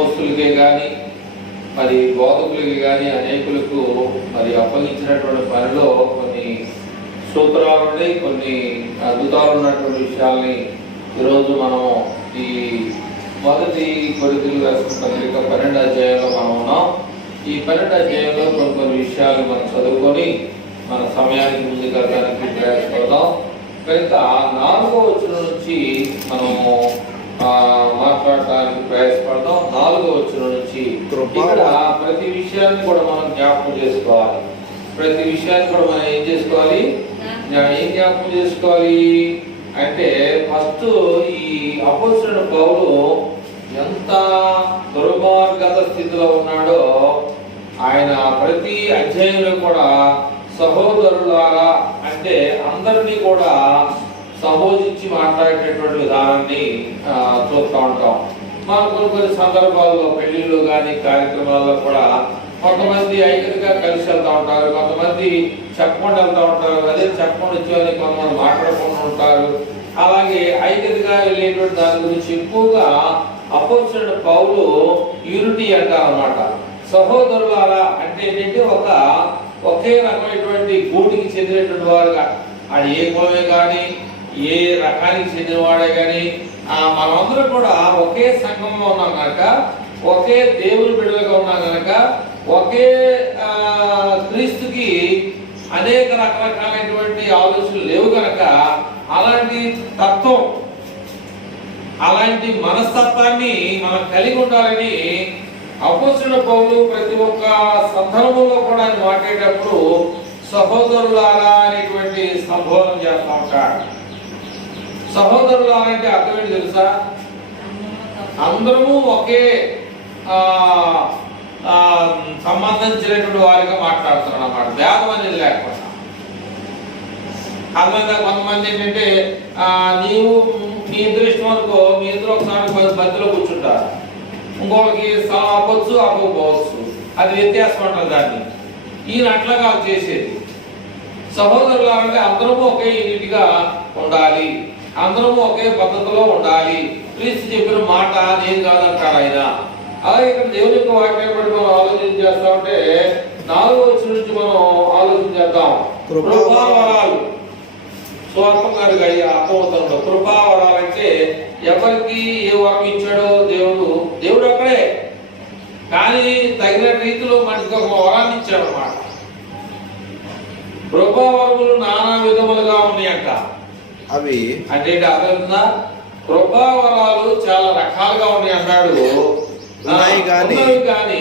అపోస్తులకే కానీ మరి బోధకులకి కానీ అనేకులకు మరి అప్పగించినటువంటి పనిలో కొన్ని సూత్రాలు ఉన్నాయి, కొన్ని అద్భుతాలు ఉన్నటువంటి విషయాల్ని ఈరోజు మనం ఈ మొదటి కొరింథీయులకు రాసిన పత్రిక 12వ అధ్యాయంలో మనం ఉన్నాం. ఈ 12వ అధ్యాయంలో కొన్ని విషయాలు మనం చదువుకొని మన సమయానికి ముందుకెళ్ళడానికి ప్రయాసపడదాం. కనుక 4వ వచనం నుంచి మనము మాట్లాడటానికి ప్రయాసపడదాం. 4వ వచనం నుంచి ఇక్కడ ప్రతి విషయాన్ని కూడా మనం జ్ఞాపకం చేసుకోవాలి. ప్రతి విషయాన్ని కూడా మనం ఏం చేసుకోవాలి, ఏం జ్ఞాపకం చేసుకోవాలి అంటే ఫస్ట్ ఈ అపోస్తలుడైన పౌలు ఎంత దుర్మార్గత స్థితిలో ఉన్నాడో ఆయన ప్రతి అధ్యాయంలో కూడా సహోదరులారా అంటే అందరినీ కూడా సంబోధించి మాట్లాడేటటువంటి విధానాన్ని చూస్తూ ఉంటాం. మనం కొన్ని సందర్భాల్లో పెళ్లిళ్ళు కానీ కార్యక్రమాల్లో కూడా కొంతమంది ఐక్యతగా కలిసి వెళ్తూ ఉంటారు, కొంతమంది చెప్పకుండా వెళ్తూ ఉంటారు, అదే చెప్పకుండా వచ్చేవాళ్ళని కొంతమంది మాట్లాడకుండా ఉంటారు. అలాగే ఐక్యతగా వెళ్ళేటువంటి దాని గురించి ఎక్కువగా అపోస్తలుడైన పౌలు యూనిటీ అంటారన్నమాట. సహోదరులారా అంటే ఏంటంటే ఒకే రకమైనటువంటి గూటికి చెందినటువంటి వారుగా, అది ఏ కులమే కానీ ఏ రకానికి చెందినవాడే కానీ మనమందరం కూడా ఒకే సంఘంలో ఉన్నాం కనుక, ఒకే దేవుని బిడ్డలుగా ఉన్నాం కనుక, ఒకే క్రీస్తుకి అనేక రకరకాలైనటువంటి ఆలోచనలు లేవు కనుక అలాంటి తత్వం, అలాంటి మనస్తత్వాన్ని మనం కలిగి ఉండాలని అపోస్తలుడైన పౌలు ప్రతి ఒక్క సందర్భంలో కూడా మాట్లాడేటప్పుడు సహోదరులారా అనేటువంటి సంబోధన చేస్తూ ఉంటాడు. సహోదరులారా అంటే అర్థం ఏంటి తెలుసా? అందరము ఒకే సంబంధించినటువంటి వారిగా మాట్లాడుతున్నారు అన్నమాట, భేదం అనేది లేకుండా. కొంతమంది ఏంటంటే నీవు మీ ఇద్దరు ఇష్టం అనుకో, మీ ఇద్దరు ఒకసారి మధ్యలో కూర్చుంటారు, ఇంకొకరికి అవ్వచ్చు అవ్వకపోవచ్చు, అది వ్యత్యాసం అంటారు దాన్ని. ఈయన అట్లాగా చేసేది. సహోదరులు అంటే అందరము ఒకే యూనిట్గా ఉండాలి, అందరము ఒకే పద్ధతిలో ఉండాలి. క్రీస్తు చెప్పిన మాట నేను కాదంటారు ఆయన. అలాగే ఇక్కడ దేవుని యొక్క వాక్యాన్ని బట్టి మనం ఆలోచన చేస్తా ఉంటే 4వ వచనం నుంచి మనం ఆలోచన చేద్దాం. కృపావరాలు స్వార్థం కాదు అర్థమవుతుంది. కృపావరాలు అంటే ఎవరికి ఏ వరం ఇచ్చాడో దేవుడు అక్కడే, కానీ తగిన రీతిలో మనకి ఒక వరాన్ని ఇచ్చాడు అన్నమాట. కృపావరములు నానా విధములుగా ఉన్నాయంట. అవి అంటే అర్థమవుతుందా? కృపావరాలు చాలా రకాలుగా ఉన్నాయి అన్నాడు. కానీ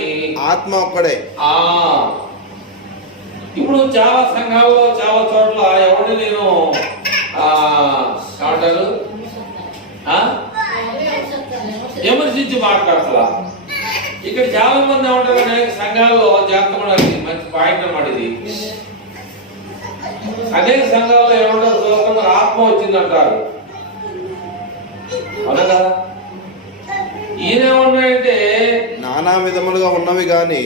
ఆత్మ ఒక్కడే. ఇప్పుడు చాలా సంఘాల్లో చాలా చోట్ల ఎవరిని నేను ఏమంటారు విమర్శించి మాట్లాడతా. ఇక్కడ చాలా మంది ఏమంటారు అనేక సంఘాల్లో జాగ్రత్త, మంచి పాయింట్ అన్నమాట ఇది. అనేక సంఘాల్లో ఏమంటారు చూస్తాం ఆత్మ వచ్చిందంటారు, అవునా కదా? ఈయన ఏమన్నాడంటే నానా విధములుగా ఉన్నవి గాని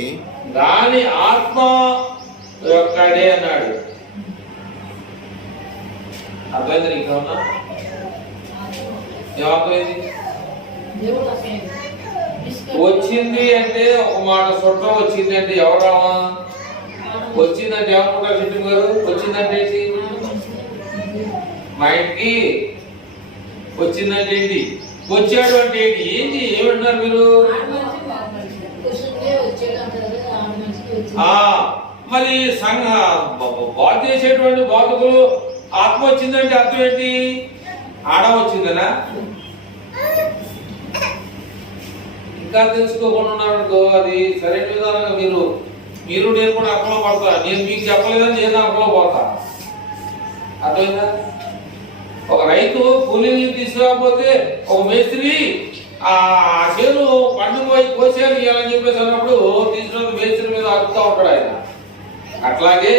ఆత్మ ఒక్కడే అన్నాడు. అర్థమైంది నీకేమన్నా? ఏమర్థమైంది? వచ్చింది అంటే ఒక మాట చుట్టం వచ్చింది అంటే ఎవరామా? వచ్చిందంటే ఏమనుకుంటారు చిట్టు గారు? వచ్చిందంటే ఏంటి? మా ఇంటికి వచ్చిందంటే ఏంటి? వచ్చాడు అంటే ఏంటి? ఏంటి ఏమంటున్నారు మీరు? మరి సంఘ బాధ చేసేటువంటి బాధకులు ఆత్మ వచ్చిందంటే అర్థం ఏంటి? ఆడ వచ్చిందనా? ఇంకా తెలుసుకోకుండా ఉన్నారనుకో అది సరైన విధానంగా మీరు నేను కూడా అర్థంలో పడతా. నేను మీకు చెప్పలేదని నేను అర్థంలో పోతా. అర్థమైందా? ఒక రైతు కూలీని తీసుకురాకపోతే ఒక మేస్త్రి ఆ చేను పండుపోయి కోసేయాలి ఇవ్వాలని చెప్పేసి అన్నప్పుడు తీసుకున్న మేస్త్రి మీద అడుగుతూ ఉంటాడు ఆయన. అట్లాగే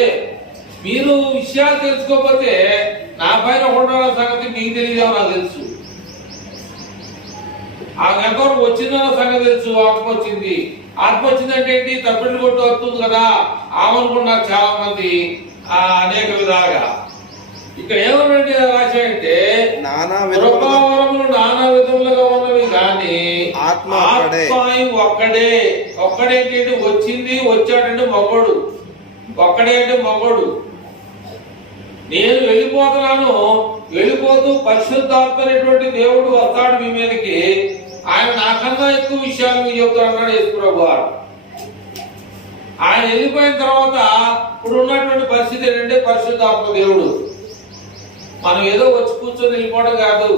మీరు విషయాలు తెలుసుకోకపోతే నా పైన ఉండడం సంగతి మీకు తెలియదేమో నాకు తెలుసు. ఆ ఎంతవరకు వచ్చిందన్న సంగతి తెలుసు. ఆత్మ వచ్చిందంటే ఏంటి? తప్పిళ్ళు కొట్టు వస్తుంది కదా ఆమనుకున్నారు చాలా మంది అనేక విధాలుగా. ఇక్కడ ఏమనంటే రాశాయంటే నానా విధములుగా ఉన్నవి కానీ ఆత్మ ఒక్కడే. ఒక్కడే. ఒక్కడేంటి? వచ్చింది, వచ్చాడంటే మగోడు. ఒక్కడే అంటే మగోడు. నేను వెళ్ళిపోతున్నాను, వెళ్ళిపోతూ పరిశుద్ధాత్మ అనేటువంటి దేవుడు వస్తాడు మీ మీదకి. ఆయన నాకన్నా ఎక్కువ విషయాలు మీకు చెప్తాడు అన్నాడు యేసుప్రభు వారు. ఆయన వెళ్ళిపోయిన తర్వాత ఇప్పుడు ఉన్నటువంటి పరిస్థితి ఏంటంటే పరిశుద్ధాత్మ దేవుడు. మనం ఏదో వచ్చి కూర్చొని వెళ్ళిపోవడం కాదు,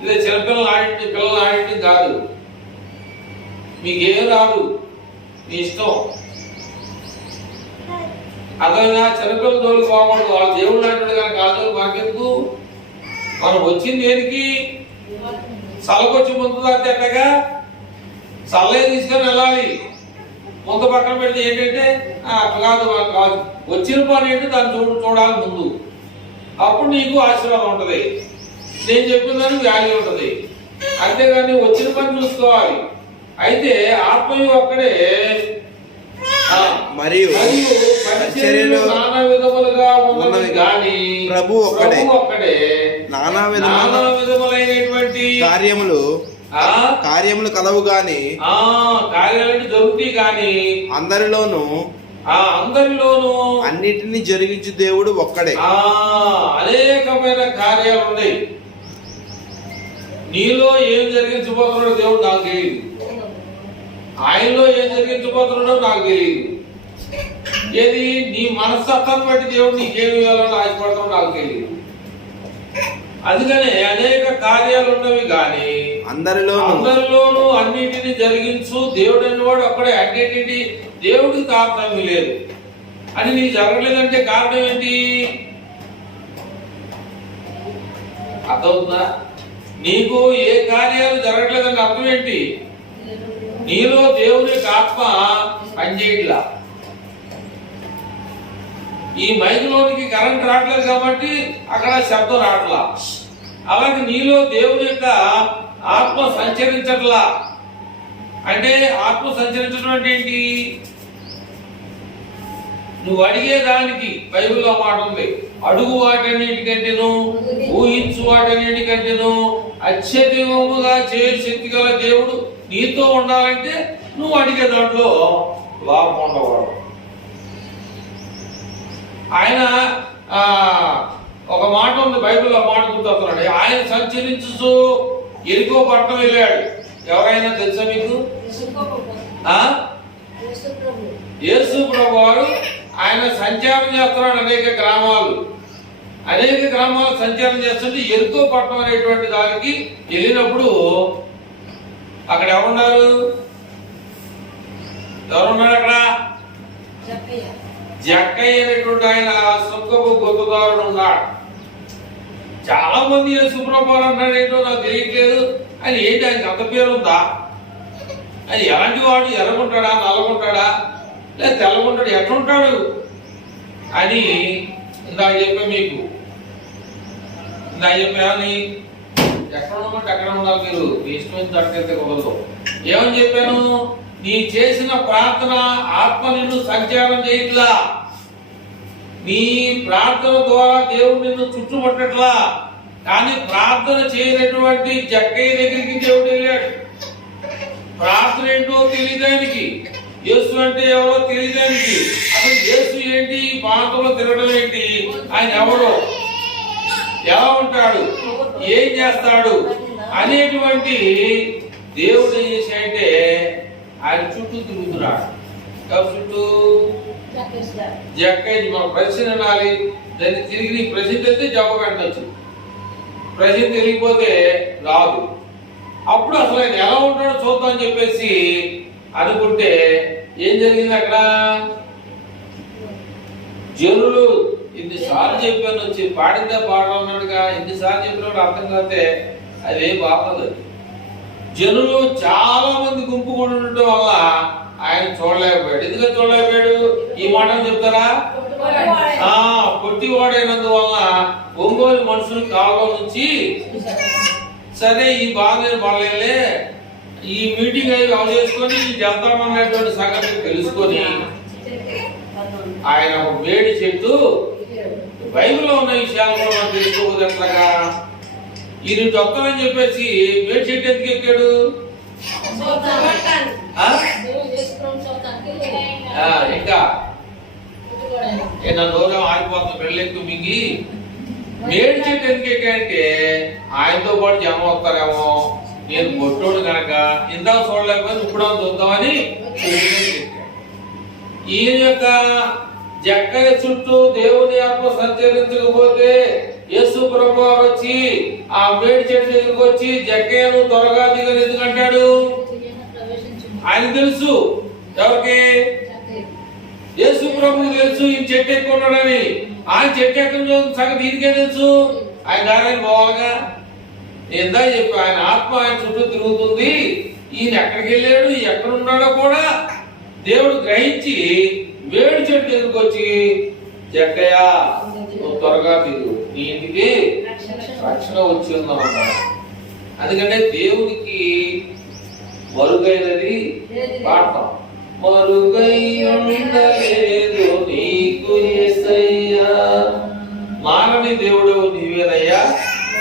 ఇదే చిన్నపిల్లలు ఆడింటి పిల్లలు ఆడింటి కాదు. మీకేం రాదు, మీ ఇష్టం. అదైనా చిన్నపిల్లల జోలికి పోకూడదు. వాళ్ళ దేవుడు అంటాడు కానీ వాళ్ళ జోలికి మనకెందుకు? మనం వచ్చింది దేనికి? చల్లకొచ్చి ముందు తాగితే ఎట్టగా చల్లే తీసుకొని వెళ్ళాలి. ముందు పక్కన పెడితే ఏంటంటే కాదు కాదు, వచ్చిన పని ఏంటి దాన్ని చూడాలి ముందు. అప్పుడు నీకు ఆశీర్వాదం ఉంటుంది, నేను చెప్పిన దానికి వాల్యూ ఉంటుంది. అంతేగాని వచ్చిన పని చూసుకోవాలి. అయితే ఆత్మయు ఒక్కడే, మరియు పరిచర్యలు నానా విధములుగా ఉన్నవి కానీ ప్రభు ఒక్కడే. నానా విధములైనటువంటి కార్యములు కలవు గాని కార్యాలు జరుగుతాయి కానీ అందరిలోనూ అన్నిటినీ జరిగించు దేవుడు ఒక్కడే. అనేకమైన కార్యాలు ఉన్నాయి. నీలో ఏం జరిగించబోతున్నాడో దేవుడు నాకు తెలియదు, ఆయనలో ఏం జరిగించబోతున్నాడో నాకు తెలియదు. ఏది నీ మనస్తత్వాన్ని బట్టి దేవుడు నీకేమి ఇవ్వాలని ఆశపడతాడో నాకు తెలియదు. అందుకనే అనేక కార్యాలు ఉన్నవి కానీ అందరిలోనూ అన్నిటిని జరిగించు దేవుడు అనేవాడు ఒక్కడే. అన్నింటినీ దేవుడికి తారతమ్యం లేదు. అని నీకు జరగలేదంటే కారణం ఏంటి? అర్థవుతుందా? నీకు ఏ కార్యాలు జరగలేదంటే అర్థం ఏంటి? నీలో దేవుని ఆత్మ పనిచేయట్లా. ఈ మైకులోనికి కరెంట్ రావట్లేదు కాబట్టి అక్కడ శబ్దం రావట్లా. అలాగే నీలో దేవుని యొక్క ఆత్మ సంచరించట్లా. అంటే ఆత్మ సంచరించడం అంటే ఏంటి? నువ్వు అడిగే దానికి బైబిల్లో మాట ఉంది, అడుగు వాటన్నిటికంటేను ఊహించు వాటన్నిటికంటేను అత్యధికముగా చేయు శక్తి గల దేవుడు నీతో ఉండాలంటే నువ్వు అడిగే దాంట్లో లాభం ఉండవాడు. ఆయన ఒక మాట ఉంది బైబిల్లో, మాట గుర్తొస్తున్నాడు. ఆయన సంచరించు ఎరికో పట్టణం వెళ్ళాడు. ఎవరైనా తెలుసా మీకు? యేసు ప్రభు వారు ఆయన సంచారం చేస్తున్నాడు. అనేక గ్రామాలు సంచారం చేస్తుంటే ఎరుకో పట్టణం అనేటువంటి దానికి వెళ్ళినప్పుడు అక్కడ ఎవరున్నారు? అక్కడ జక్కయ్య అనేటువంటి ఆయన సుంకపు గొప్పదారుడు ఉన్నాడు. చాలా మంది యేసు ప్రభు వారు అన్నాడు ఏంటో నాకు తెలియట్లేదు. ఆయన ఏంటి, ఆయనకి అంత పేరు ఉందా? ఆయన ఎలాంటి వాడు? ఎర్రగుంటాడా, నల్లగుంటాడా, లేదా తెల్లగుంటాడు, ఎట్లుంటాడు అని ఇందాక చెప్పా మీకు. ఇందాక చెప్పాను ఎక్కడ ఉన్నట్టు ఎక్కడ ఉండాలి, మీరు మీ ఇష్టమైన తట్టుకెళ్తే కుదరదు. ఏమని చెప్పాను? నీ చేసిన ప్రార్థన ఆత్మ నిన్ను సంచారం చేయట్లా. నీ ప్రార్థన ద్వారా దేవుడు నిన్ను చుట్టుపట్టట్లా. కానీ ప్రార్థన చేయనటువంటి జక్కయ్య దగ్గరికి దేవుడు వెళ్ళాడు. ప్రార్థన ఏంటో తెలియదానికి, యేసు అంటే ఎవరో తెలియదానికి, అసలు యేసు ఏంటి, ప్రాంతంలో తిరగడం ఏంటి, ఆయన ఎవరో, ఎలా ఉంటాడు, ఏం చేస్తాడు అనేటువంటి దేవుడు ఏం చేశాడంటే ఆయన చుట్టూ తిరుగుతున్నాడు. చుట్టూ జక్కయ్య మన ప్రశ్న వినాలి, దాన్ని తిరిగి నీ ప్రశ్న అయితే జవాబు పెట్టచ్చు. ప్రశ్న తిరిగిపోతే రాదు. అప్పుడు అసలు ఆయన ఎలా ఉంటాడో చూద్దాం అని చెప్పేసి అనుకుంటే ఏం జరిగింది అక్కడ? జనులు ఎన్నిసార్లు చెప్పాను, వచ్చి పాడిందే పాడమన్నాడుగా, ఎన్నిసార్లు చెప్పినప్పుడు అర్థం కాతే అది బాగుంది. జనులు చాలా మంది గుంపు కూడా ఉండటం వల్ల ఆయన చూడలేకపోయాడు. ఎందుకని చూడలేకపోయాడు? ఈ మాట చెప్తారా? పొట్టివాడైనందువల్ల ఒంగోలు మనుషులు కాళ్ళలో నుంచి సరే ఈ బాధ పడలేలే, ఈ మీటింగ్ అవి అవి చేసుకొని వెళ్తామన్నటువంటి సంగతి తెలుసుకొని ఆయన ఒక వేడి చెట్టు, బైబిల్లో ఉన్న విషయాలు కూడా మనం తెలుసుకోవద్దు. ఎట్లాగా ఈయన వస్తానని చెప్పేసి వేడి చెట్టు ఎందుకు ఎక్కాడు? నా రోజు ఆగిపోతుంది పెళ్ళెక్కు మింగి మేడి చెట్టు ఎందుకంటే ఆయనతో పాటు జనం వస్తారేమో, నేను పొట్టోడు కనుక ఇందాక చూడలేకపోతే ఇప్పుడు చూద్దామని ఈయన యొక్క జక్కయ్య చుట్టూ దేవుని ఆత్మ సంచరించకపోతే యేసు ప్రభు వారు వచ్చి ఆ మేడి చెట్టు దగ్గరికి వచ్చి జక్కయ్యను త్వరగా దిగని ఎందుకంటాడు? ఆయన తెలుసు. ఎవరికి? యేసు ప్రభు తెలుసు ఈయన చెట్టు ఎక్కున్నాడని. ఆయన చెట్టు ఎక్కడ సంగతి దీనికే తెలుసు. ఆయన దారిని పోవాలిగా. ఏందా చెప్పి ఆయన ఆత్మ ఆయన చుట్టూ తిరుగుతుంది. ఈయన ఎక్కడికి వెళ్ళాడు, ఎక్కడున్నాడో కూడా దేవుడు గ్రహించి వేడి చెట్టు దగ్గరికి వచ్చి జక్కయ్య నువ్వు త్వరగా దిగు, నీ ఇంటికి రక్షణ వచ్చి ఉందన్నమాట. అందుకంటే దేవునికి మరుగైనది పాడతాం. మరుగై ఉండలేదు నీకు యేసయ్యా, మానని దేవుడు నీవేనయ్యా,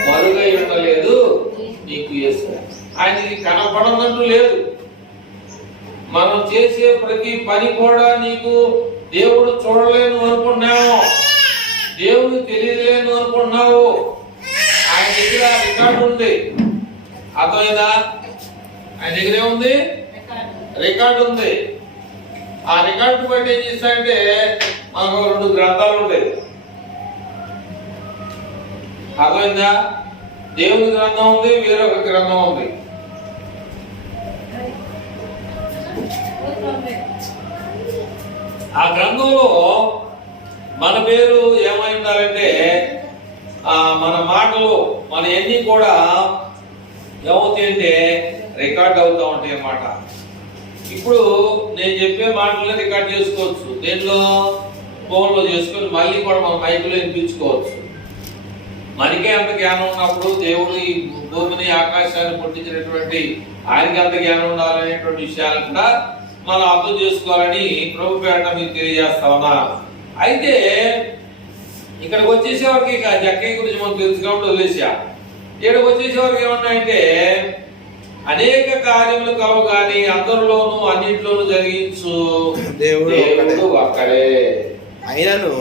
మరుగై ఉండలేదు నీకు యేసయ్యా. ఆయనకి కనపడనంటూ లేదు. మనం చేసే ప్రతి పని కూడా నీకు దేవుడు చూడలేను అనుకున్నావు, దేవుడు తెలియలేను అనుకున్నావు. ఆయన దగ్గర రికార్డు ఉంది. అర్థమైందా? ఆయన దగ్గర ఏముంది? రికార్డు ఉంది. ఆ రికార్డు బట్టి ఏం చేస్తాయంటే మనకు 2 గ్రంథాలు ఉంటాయి. అర్థమైందా? దేవుని గ్రంథం ఉంది, వేరొక గ్రంథం ఉంది. ఆ గ్రంథంలో మన పేరు ఏమై ఉండాలంటే మన మాటలు మన ఎన్ని కూడా ఏమవుతాయంటే రికార్డ్ అవుతా ఉంటాయి అన్నమాట. ఇప్పుడు నేను చెప్పే మాటలు రికార్డ్ చేసుకోవచ్చు, దేంట్లో ఫోన్లో చేసుకొని మళ్ళీ కూడా మన మైకులో వినిపించుకోవచ్చు. మనకే అంత జ్ఞానం ఉన్నప్పుడు దేవుడు ఈ భూమిని ఆకాశాన్ని పుట్టించినటువంటి ఆయనకి అంత జ్ఞానం ఉండాలనేటువంటి విషయాలను కూడా మనం అర్థం చేసుకోవాలని ప్రభు పేట మీకు తెలియజేస్తా ఉన్నా. అయితే ఇక్కడికి వచ్చేసేవారికి ఇక జక్కయ్య గురించి మనం తెలుసు కాబట్టి వదిలేసా. ఇక్కడికి వచ్చేసేవారికి ఏమన్నాయంటే అనేక కార్యములు కలవు గాని అందరిలోనూ అన్నింటిలోనూ జరిగించు దేవుడు అక్కడే. అయినను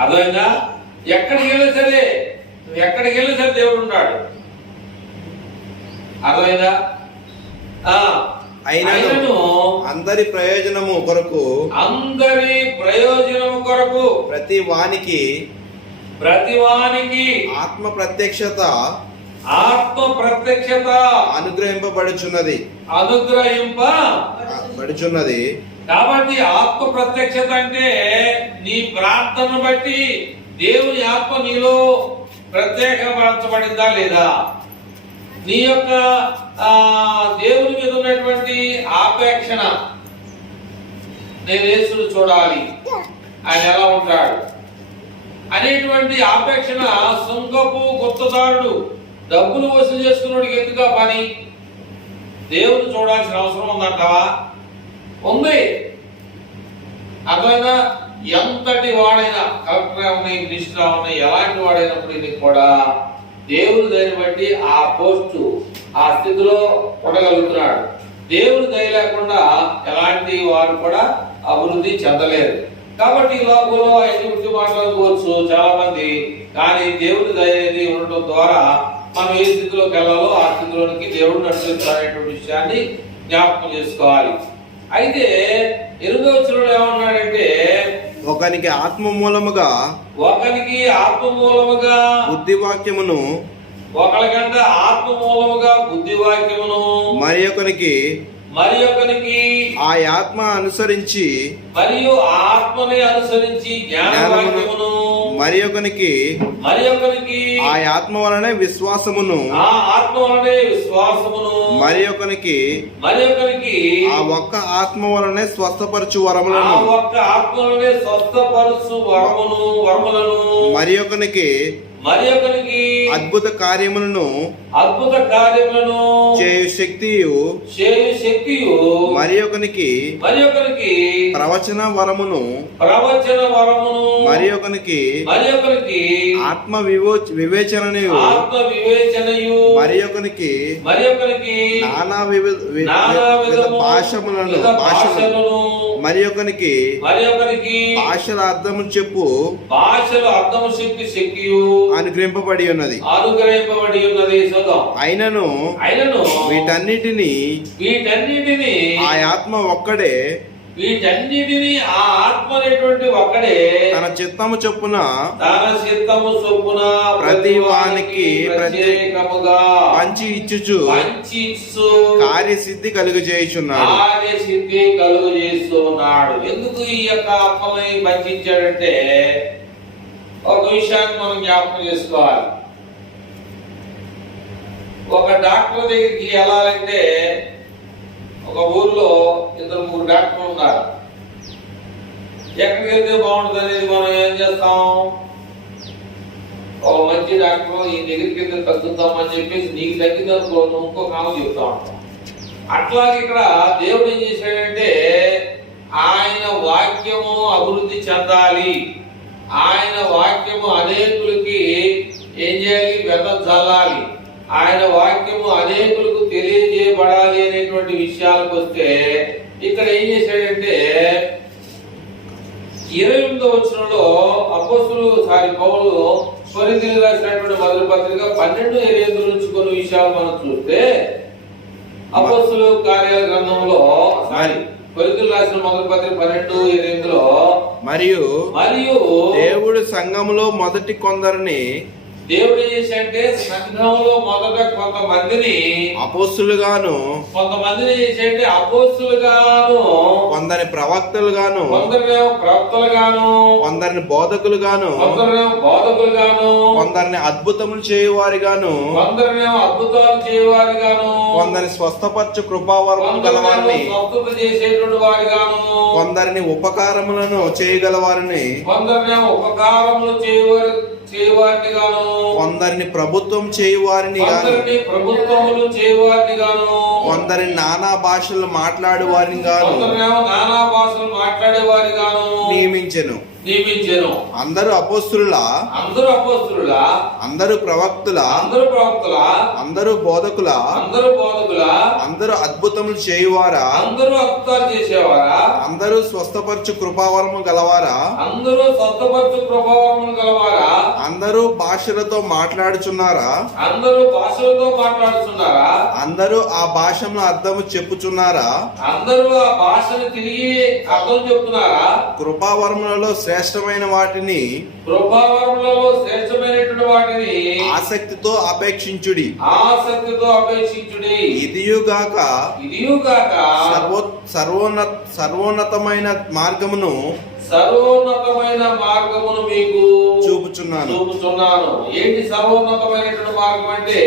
అర్థమైందా? ఎక్కడికి వెళ్ళినా సరే, ఎక్కడికి వెళ్ళినా సరే దేవుడు ఉన్నాడు. అర్థమైందా? అయినను అందరి ప్రయోజనము కొరకు, అందరి ప్రయోజనము కొరకు ప్రతి వానికి ఆత్మ ప్రత్యక్షత అనుగ్రహింపబడుచున్నది. కాబట్టి ఆత్మ ప్రత్యక్షత అంటే నీ ప్రార్థన బట్టి దేవుని ఆత్మ నీలో ప్రత్యేకపరచబడిందా లేదా, నీ యొక్క దేవుని మీద ఉన్నటువంటి ఆపేక్షణ, నేను యేసును చూడాలి, ఆయన ఎలా ఉంటాడు అనేటువంటి ఆపేక్షణ. సుంకపు గుత్తదారుడు డబ్బులు వసూలు చేసుకున్నోడికి ఎందుకు పని? దేవుని చూడాల్సిన అవసరం ఉందంటావా? ఉంది. అర్థమైనా? ఎంతటి వాడైనా, కలెక్టర్ ఉన్నాయి, మినిస్టర్ ఉన్నాయి, ఎలాంటి వాడైనప్పటికీ కూడా దేవుని దయని బట్టి ఆ పోస్టు ఆ స్థితిలో ఉండగలుగుతున్నాడు. దేవుని దయ లేకుండా ఎలాంటి వారు కూడా అభివృద్ధి చెందలేరు. కాబట్టి ఈ లోకంలో ఐదు గురించి మాట్లాడుకోవచ్చు చాలా మంది, కానీ దేవుని దయ అనేది ఉండటం ద్వారా మనం ఏ స్థితిలోకి వెళ్ళాలో ఆ స్థితిలోనికి దేవుడు నడుచుకునేటువంటి విషయాన్ని జ్ఞాపకం చేసుకోవాలి. అయితే 8వ వచనంలో ఏమన్నాడంటే ఒకనికి ఆత్మ మూలముగా బుద్ధివాక్యమును, ఒకరికంటే ఆత్మ మూలముగా బుద్ధివాక్యమును, మరి ఒకనికి ఆ ఆత్మ అనుసరించి, మరియు ఆత్మని అనుసరించి జ్ఞానవాక్యమును, మరి ఒకనికి ఆ ఆత్మ వలనే విశ్వాసమును, మరి ఒకనికి ఆ ఒక్క ఆత్మ వలనే స్వస్థపరచు వరములను, మరి ఒకనికి అద్భుత కార్యములను చేయు శక్తియు, మరి ఒకనికి ప్రవచన వరమును, మరి ఒకనికి ఆత్మ వివేచనయు, మరి ఒకనికి నానా వివిధ భాషలను, మరి ఒకనికి భాషల అర్థము చెప్పు భాషలు అర్థము శక్తి అనుగ్రహింపబడి ఉన్నది. అయినను వీటన్నిటిని ఆ ఆత్మ ఒక్కడే ఆ ఆత్మ అనేటువంటి ఒక్కడే తన చిత్తము చొప్పున ప్రతి వానికి ప్రత్యేకముగా పంచి ఇచ్చుచు కార్యసిద్ధి కలుగజేయుచున్నాడు. ఎందుకు ఈ యొక్క ఆత్మని పంచాడంటే ఒక విషయాన్ని మనం జ్ఞాపకం చేసుకోవాలి. ఒక డాక్టర్ దగ్గరికి వెళ్ళాలంటే ఒక ఊర్లో 2-3 డాక్టర్లు ఉన్నారు. ఎక్కడికి వెళ్తే బాగుంటుంది అనేది మనం ఏం చేస్తాం, ఒక మంచి డాక్టర్ ఈ దగ్గరికి వెళ్తే తగ్గుతామని చెప్పేసి నీకు తగ్గిందనుకో నువ్వు ఇంకో కామం చెప్తా ఉంటాం. అట్లాగే ఇక్కడ దేవుడు ఏం చేశాడంటే ఆయన వాక్యము అభివృద్ధి చెందాలి, ఆయన వాక్యము అనేకులకి ఏం చేయాలి, వెదజల్లాలి, ఆయన వాక్యము అనేకులకు తెలియజేయబడాలి అనేటువంటి విషయాలకు వస్తే ఇక్కడ ఏం చేశాడంటే 28వ వచనంలో పౌలు కొరింథీయులకు రాసినటువంటి మొదటి పత్రిక 12:28 నుంచి కొన్ని విషయాలు మనం చూస్తే అపోస్తలుల కార్యాల గ్రంథంలో కొరింథీయులకు రాసిన మొదటి పత్రిక 12:28లో మరియు దేవుడు సంఘములో మొదటి కొందరిని దేవుడు ఏం చేశాడంటే సంఘంలో మొదట కొంతమందిని అపోస్తులుగాను, కొంతమందిని చేశాడంటే అపోస్తులుగాను, కొందరిని ప్రవక్తలుగాను, కొందరిని బోధకులుగాను, కొందరిని అద్భుతములు చేయువారిగాను, కొందరిని స్వస్థపరచు కృపావరము గలవారిని, చేసేటువంటి వారిగాను, కొందరిని ఉపకారములను చేయగలవారిని, ఉపకారములు చేయవారిని గాను, కొందరిని ప్రభుత్వం చేయువారిని గాను, కొందరిని నానా భాషలు మాట్లాడే వారిని గాను నియమించెను. అందరూ అపోస్తులులా, అందరూ ప్రవక్తులా, అందరూ బోధకులా, అందరూ అద్భుతములు చేయువారా, అందరూ స్వస్థపరచు కృపావరము గలవారా, అందరూ భాషలతో మాట్లాడుచున్నారా, అందరూ ఆ భాషను అర్థము చెప్పుచున్నారా, అందరూ ఆ భాషను తిరిగి అర్థం చెప్తున్నారా, కృపావరములలో శ్రేష్టమైన వాటిని ఆసక్తితో అపేక్షించుడి. ఇదియుగాక సర్వోన్నతమైన మార్గమును మీకు చూపుచున్నాను. ఏంటి సర్వోన్నతమైనటువంటి మార్గం అంటే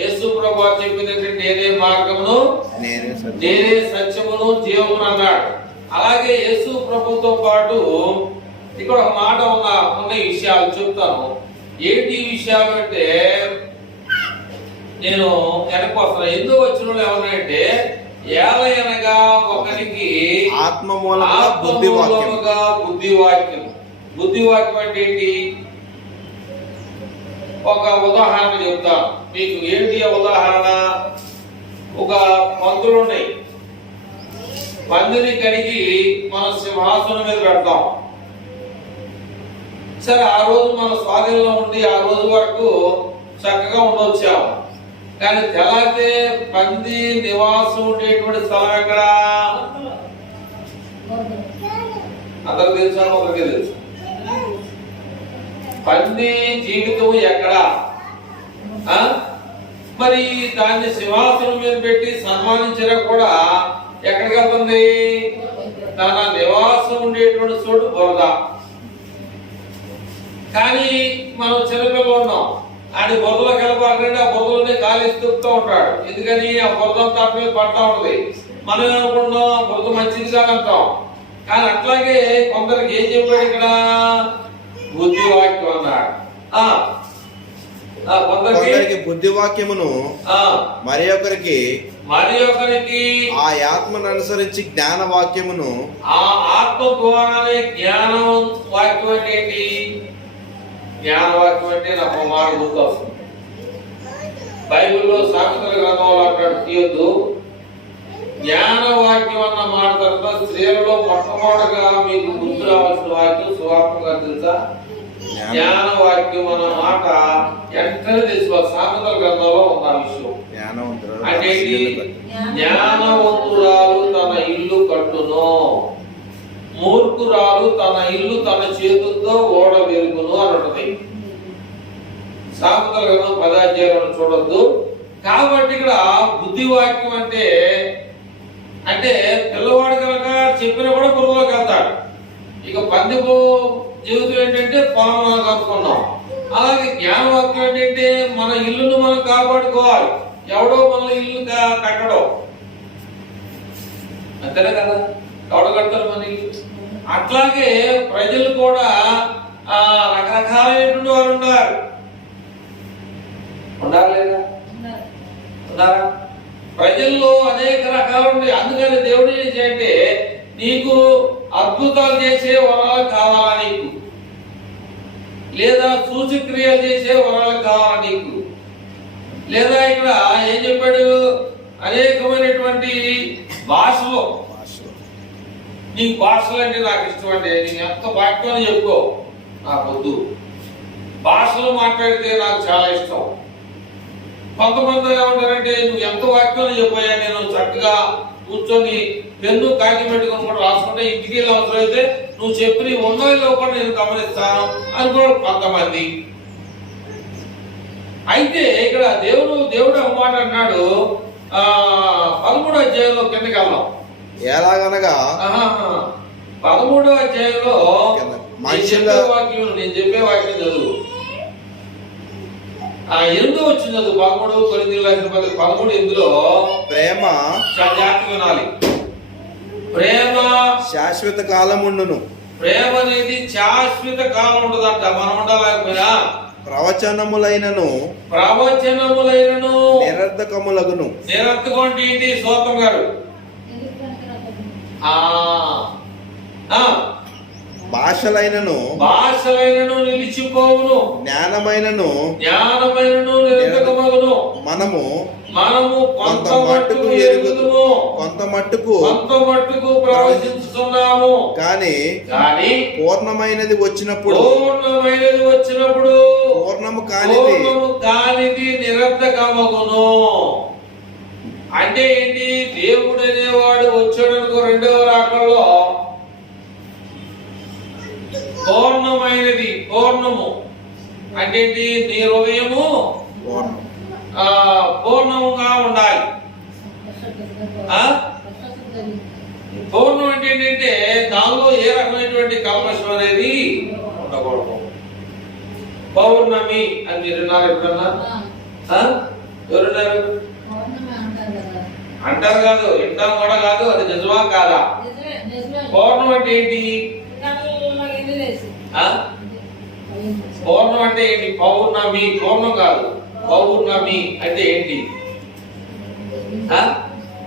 యేసు ప్రభువు చెప్పింది ఏంటంటే నేనే మార్గమును, నేనే సత్యమును, జీవమును అన్నాడు. అలాగే యేసు ప్రభుతో పాటు ఇక్కడ ఒక మాట ఉన్న విషయాలు చెప్తాను. ఏంటి విషయాలు అంటే నేను వెనక్కి వస్తాను. ఎందుకు వచ్చిన వాళ్ళు ఎవరంటే ఏలయనగా ఒకరికి ఆత్మ మూలముగా బుద్ధివాక్యం. బుద్ధివాక్యం అంటే ఏంటి? ఒక ఉదాహరణ చెప్తాను మీకు. ఏంటి ఆ ఉదాహరణ? ఒక పందులు ఉన్నాయి. పందిని కడిగి మన సింహాసనం మీద పెడతాం. సరే, ఆ రోజు మన స్వాధీనంలో ఉండి ఆ రోజు వరకు చక్కగా ఉండొచ్చాము. కానీ తెల్లారితే పంది నివాసం ఉండేటువంటి స్థలం ఎక్కడ? అందరికి తెలుసా? ఒకరికి తెలుసు. పంది జీవితం ఎక్కడ? మరి దాన్ని సింహాసనం మీద పెట్టి సన్మానించినా కూడా ఎక్కడికి వెళ్తుంది? తన నివాసం ఉండేటువంటి చోటు బురద. కానీ మనం చిన్నపిల్లలు ఉన్నాం, ఆయన బురదలోకి వెళ్ళబాకండి, ఆ బురదలోనే గాలి తిప్పుతూ ఉంటాడు. ఎందుకని? ఆ బురద తాట మీద పడతా ఉంటుంది. మనం ఏమనుకుంటాం? బురద మంచిది కాదంటాం. కానీ అట్లాగే కొందరికి ఏం చెప్పాడు ఇక్కడ? బుద్ధివాక్యం అన్నాడు. కొందరికి బుద్ధివాక్యమును, మరి ఒకరికి ఆ ఆత్మను అనుసరించి జ్ఞాన వాక్యమును. ఆ ఆత్మ ద్వారానే జ్ఞానం వాక్యం అంటే ఏంటి? జ్ఞాన వాక్యం అంటే నాకు మాట గుర్తొస్తుంది. బైబిల్లో సామెతల గ్రంథంలో అంటాడు, తీయొద్దు, జ్ఞాన వాక్యం అన్న మాట తర్వాత స్త్రీలలో మొట్టమొదటిగా మీకు గుర్తు రావాల్సిన వాక్యం సువార్తగా తెలుసా? జ్ఞాన వాక్యం అన్న మాట వెంటనే తెలుసుకోవాలి. సామెతల గ్రంథంలో ఉన్న విషయం అంటే జ్ఞానవంతురాలు తన ఇల్లు కట్టును, మూర్ఖురాలు తన ఇల్లు తన చేతులతో ఓడ వెలుగును అని ఉంటుంది. సామెతల గ్రంథం 10వ అధ్యాయంలో చూడొద్దు. కాబట్టి ఇక్కడ బుద్ధివాక్యం అంటే పిల్లవాడు కనుక చెప్పినా కూడా పురుగులోకి వెళ్తాడు. ఇక పందిపు జీవితం ఏంటంటే పొలం మనం కనుక్కున్నాం. అలాగే జ్ఞానవాక్యం ఏంటంటే మన ఇల్లును మనం కాపాడుకోవాలి. ఎవడో మన ఇల్లు కట్టడం, అంతేనే కదా, ఎవడో కడతారు మన ఇల్లు. అట్లాగే ప్రజలు కూడా రకరకాలైనటువంటి వారు ఉన్నారు లేదా? ఉన్నారా? ప్రజల్లో అనేక రకాలు ఉన్నాయి. అందుకని దేవుడు ఏం చేయంటే నీకు అద్భుతాలు చేసే వరాలు కావాలా నీకు, లేదా సూచక్రియలు చేసే వరాలు కావాలా నీకు, లేదా ఇక్కడ ఏం చెప్పాడు అనేకమైనటువంటి భాషలో నీకు భాషలు అంటే నాకు ఇష్టం అంటే నీకు ఎంత వాక్యం చెప్పుకో, నాకు వద్దు. భాషలు మాట్లాడితే నాకు చాలా ఇష్టం. కొంతమంది ఏమంటారంటే నువ్వు ఎంత వాక్యం చెప్పాయా, నేను చక్కగా కూర్చొని పెన్ను కాకి పెట్టుకుని కూడా రాసుకుంటే ఇంటికి వెళ్ళి అవసరం అయితే నువ్వు చెప్పి ఉన్నలో కూడా నేను గమనిస్తాను అనుకోవడం కొంతమంది. అయితే ఇక్కడ దేవుడు ఒక మాట అన్నాడు 13వ అధ్యాయంలో కిందకి వెళ్దాం. ఎలాగనగా 13వ అధ్యాయంలో నేను చెప్పే వాక్యం చదువు. 8వ వచ్చిన చదువు 13 కొరింథీయులకు రాసిన పత్రిక 13 ప్రేమ జాగ్రత్తగా వినాలి. ప్రేమ శాశ్వత కాలం ఉండును. ప్రేమ అనేది శాశ్వత కాలం ఉంటుందంట. మనం ఉండలేకపోయినా ప్రవచనములైనను నిరర్ధకములగును. నిరర్ధకం అంటే ఏంటి? సోతం గారు భాషలైనను నిలిచిపోవును, జ్ఞానమైనను నిరర్ధకమగును. మనము కొంత మట్టుకు ప్రవచించుతున్నాము కానీ పూర్ణమైనది వచ్చినప్పుడు పూర్ణము కానిది నిరర్ధకమగును. అంటే ఏంటి? దేవుడు అనేవాడు వచ్చాడనుకో రెండవ రాకల్లో పూర్ణము అంటే నీ హృదయము పూర్ణముగా ఉండాలి. పూర్ణం అంటే ఏంటంటే దానిలో ఏ రకమైనటువంటి కల్మషం అనేది ఉండకూడదు. పౌర్ణమి అని మీరు విన్నారు ఎప్పుడన్నా? ఎవరున్నారు? అంటారు కాదు, వింటాం కూడా కాదు. అది నిజమా కాదా? పౌర్ణం అంటే ఏంటి? పౌర్ణం అంటే ఏంటి? పౌర్ణమి, పౌర్ణం కాదు, పౌర్ణమి అంటే ఏంటి?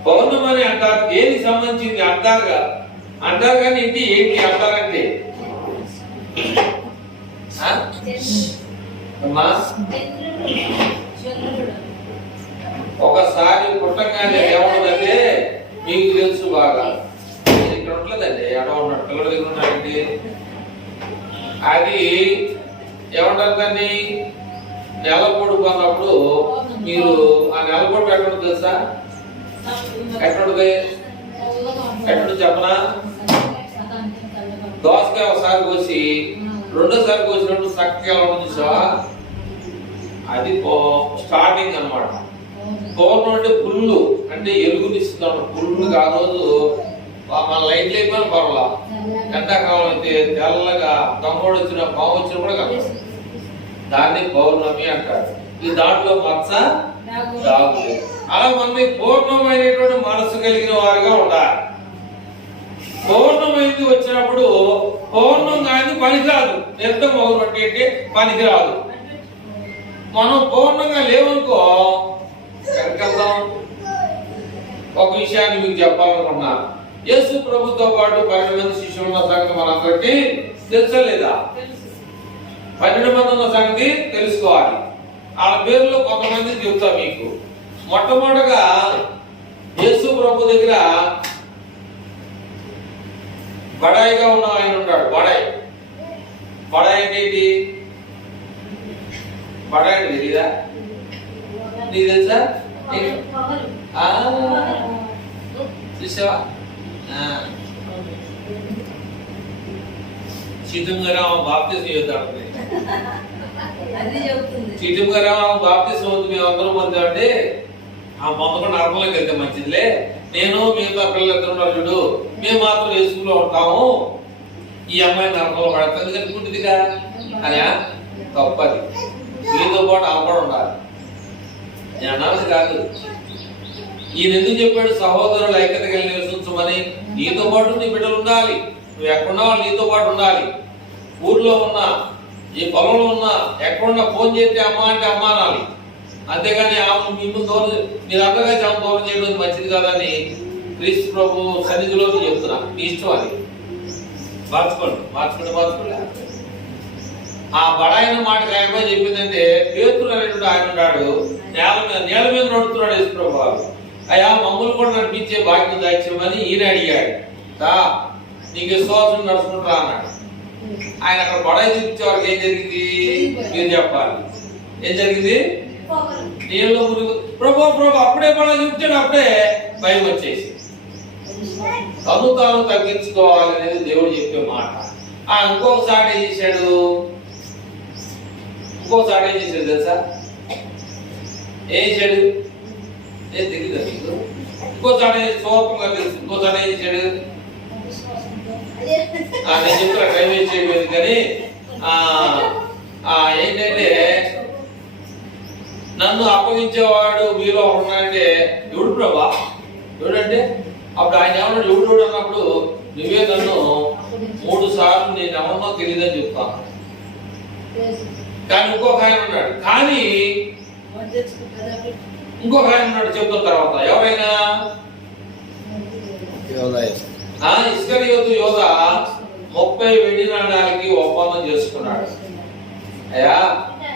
పౌర్ణమి అని అంటారు. దేనికి సంబంధించింది అంటారు కానీ ఏంటి అంటారంటే ఒకసారి పుట్టంగానే ఏమవుతుందంటే మీకు తెలుసు బాగా, ఇక్కడ ఉంటుందండి ఎక్కడ ఉన్నట్టు పిల్లల దగ్గర ఉన్నారండి. అది ఏమంటారు దాన్ని? నెలపొడు కొన్నప్పుడు మీరు ఆ నెలపొడు ఎక్కడ తెలుసా? ఎక్కడుంది చెప్పనా? దోసకాయ ఒకసారి కోసి రెండోసారి కోసినప్పుడు చక్కగా ఉంటుంది చూసావా? అది స్టార్టింగ్ అన్నమాట. పౌర్ణం అంటే పుల్లు, అంటే ఎలుగునిస్తున్నాడు. పుల్లు ఆ రోజు మన లైట్లు అయిపోయిన పర్వాలా, ఎండాకాలం అయితే తెల్లగా దమ్మోడు వచ్చిన పాము వచ్చిన కూడా కదా, దాన్ని పౌర్ణమి అంటారు. ఇది దాంట్లో మచ్చ దాగు. అలా మనకి పూర్ణమైనటువంటి మనసు కలిగిన వారుగా ఉండాలి. పౌర్ణమైంది వచ్చినప్పుడు పౌర్ణం కానీ పనికిరాదు. నిర్ధం అంటే పనికిరాదు. మనం పూర్ణంగా లేవనుకో ఎక్కడికెళ్దాం? ఒక విషయాన్ని మీకు చెప్పాలనుకున్నా. యేసు ప్రభుతో పాటు 12 మంది శిష్యులు ఉన్న సంగతి మనందరికీ తెలుసా లేదా? 12 మంది ఉన్న సంగతి తెలుసుకోవాలి. ఆ పేర్లో కొంతమంది చెబుతా మీకు. మొట్టమొదటిగా యేసు ప్రభు దగ్గర బడాయిగా ఉన్న ఆయన ఉంటాడు. బడాయి అంటే ఏంటి? బడాయి అంటే తెలీదా? నీకు తెలుసా? చూసావా? చిదంగరామ బాప్తిజం చేద్దామంటే చిదంగరామ బాప్తిజం మేము అందరం పొందామంటే ఆ పొందకుండా నరకంలోకి వెళ్తే మంచిదిలే, నేను మిగతా పిల్లలిద్దరు ఉన్నారు చూడు, మేము మాత్రం యేసులో ఉంటాము, ఈ అమ్మాయి నరకంలో పడుతుంది కనుకుంటుందిగా అనే తప్పది. మీతో పాటు ఆమె కూడా ఉండాలి. నేను అన్నది కాదు. ఈయన ఎందుకు చెప్పాడు సహోదరులు ఐక్యత కలిగి నివసించమని? నీతో పాటు నీ బిడ్డలు ఉండాలి, నువ్వు ఎక్కడున్నా వాళ్ళు నీతో పాటు ఉండాలి. ఊర్లో ఉన్నా, ఈ పొలంలో ఉన్నా, ఎక్కడున్నా ఫోన్ చేస్తే అమ్మ అంటే అమ్మ అనాలి. అంతేగాని ఆమె మిమ్మల్ని దూరం, మీరు అందరిగా చాలా దూరం చేయడం మంచిది కాదని క్రీస్తు ప్రభు సన్నిధిలో చెప్తున్నా. మీ ఇష్టం అది, మార్చుకోండి. ఆ బడాయిన మాట ఏమో చెప్పిందంటే, పేతురు అనేటువంటి ఆయన ఉన్నాడు, నేల మీద నడుస్తున్నాడు యేసు ప్రభు. అయ్యా మమ్మల్ని కూడా నడిపించే భాగ్యం దాయిమని ఈయన అడిగాడు. నీకు విశ్వాసం నడుచుకుంటా అన్నాడు. ఆయన అక్కడ బడాయి చూపించే వాళ్ళకి ఏం జరిగింది మీరు చెప్పాలి. ఏం జరిగింది? నీళ్ళు మురుగు. ప్రభు అప్పుడే బడాయి చూపించాడు, అప్పుడే భయం వచ్చేసి తాను తగ్గించుకోవాలనేది దేవుడు చెప్పే మాట. ఇంకొకసారి ఏం చేశాడు తెలుసా? ఏం చేశాడు? ఏం తెలియదు మీకు? ఇంకోసారి సోపంగా తెలుసు. ఇంకోసారి ఏం చేశాడు? నేను చెప్తున్నా, టైం వేస్ట్ చేయలేదు కానీ ఏంటంటే, నన్ను అప్పగించేవాడు మీలో ఉన్నాడంటే ఎవడు ప్రభా? ఎవడంటే అప్పుడు ఆయన ఏమన్నాడు? ఎవడు అన్నప్పుడు నువ్వే నన్ను 3 సార్లు నేను ఎవరినో తెలియదని చెప్తాను. కానీ ఇంకొక ఆయన ఉన్నాడు, కానీ ఇంకొక ఆయన ఉన్నాడు చెప్తున్న తర్వాత. ఎవరైనా? ఇస్కరియోతు యోధ 30 వెండి నాణాలకి ఒప్పందం చేసుకున్నాడు. అయ్యా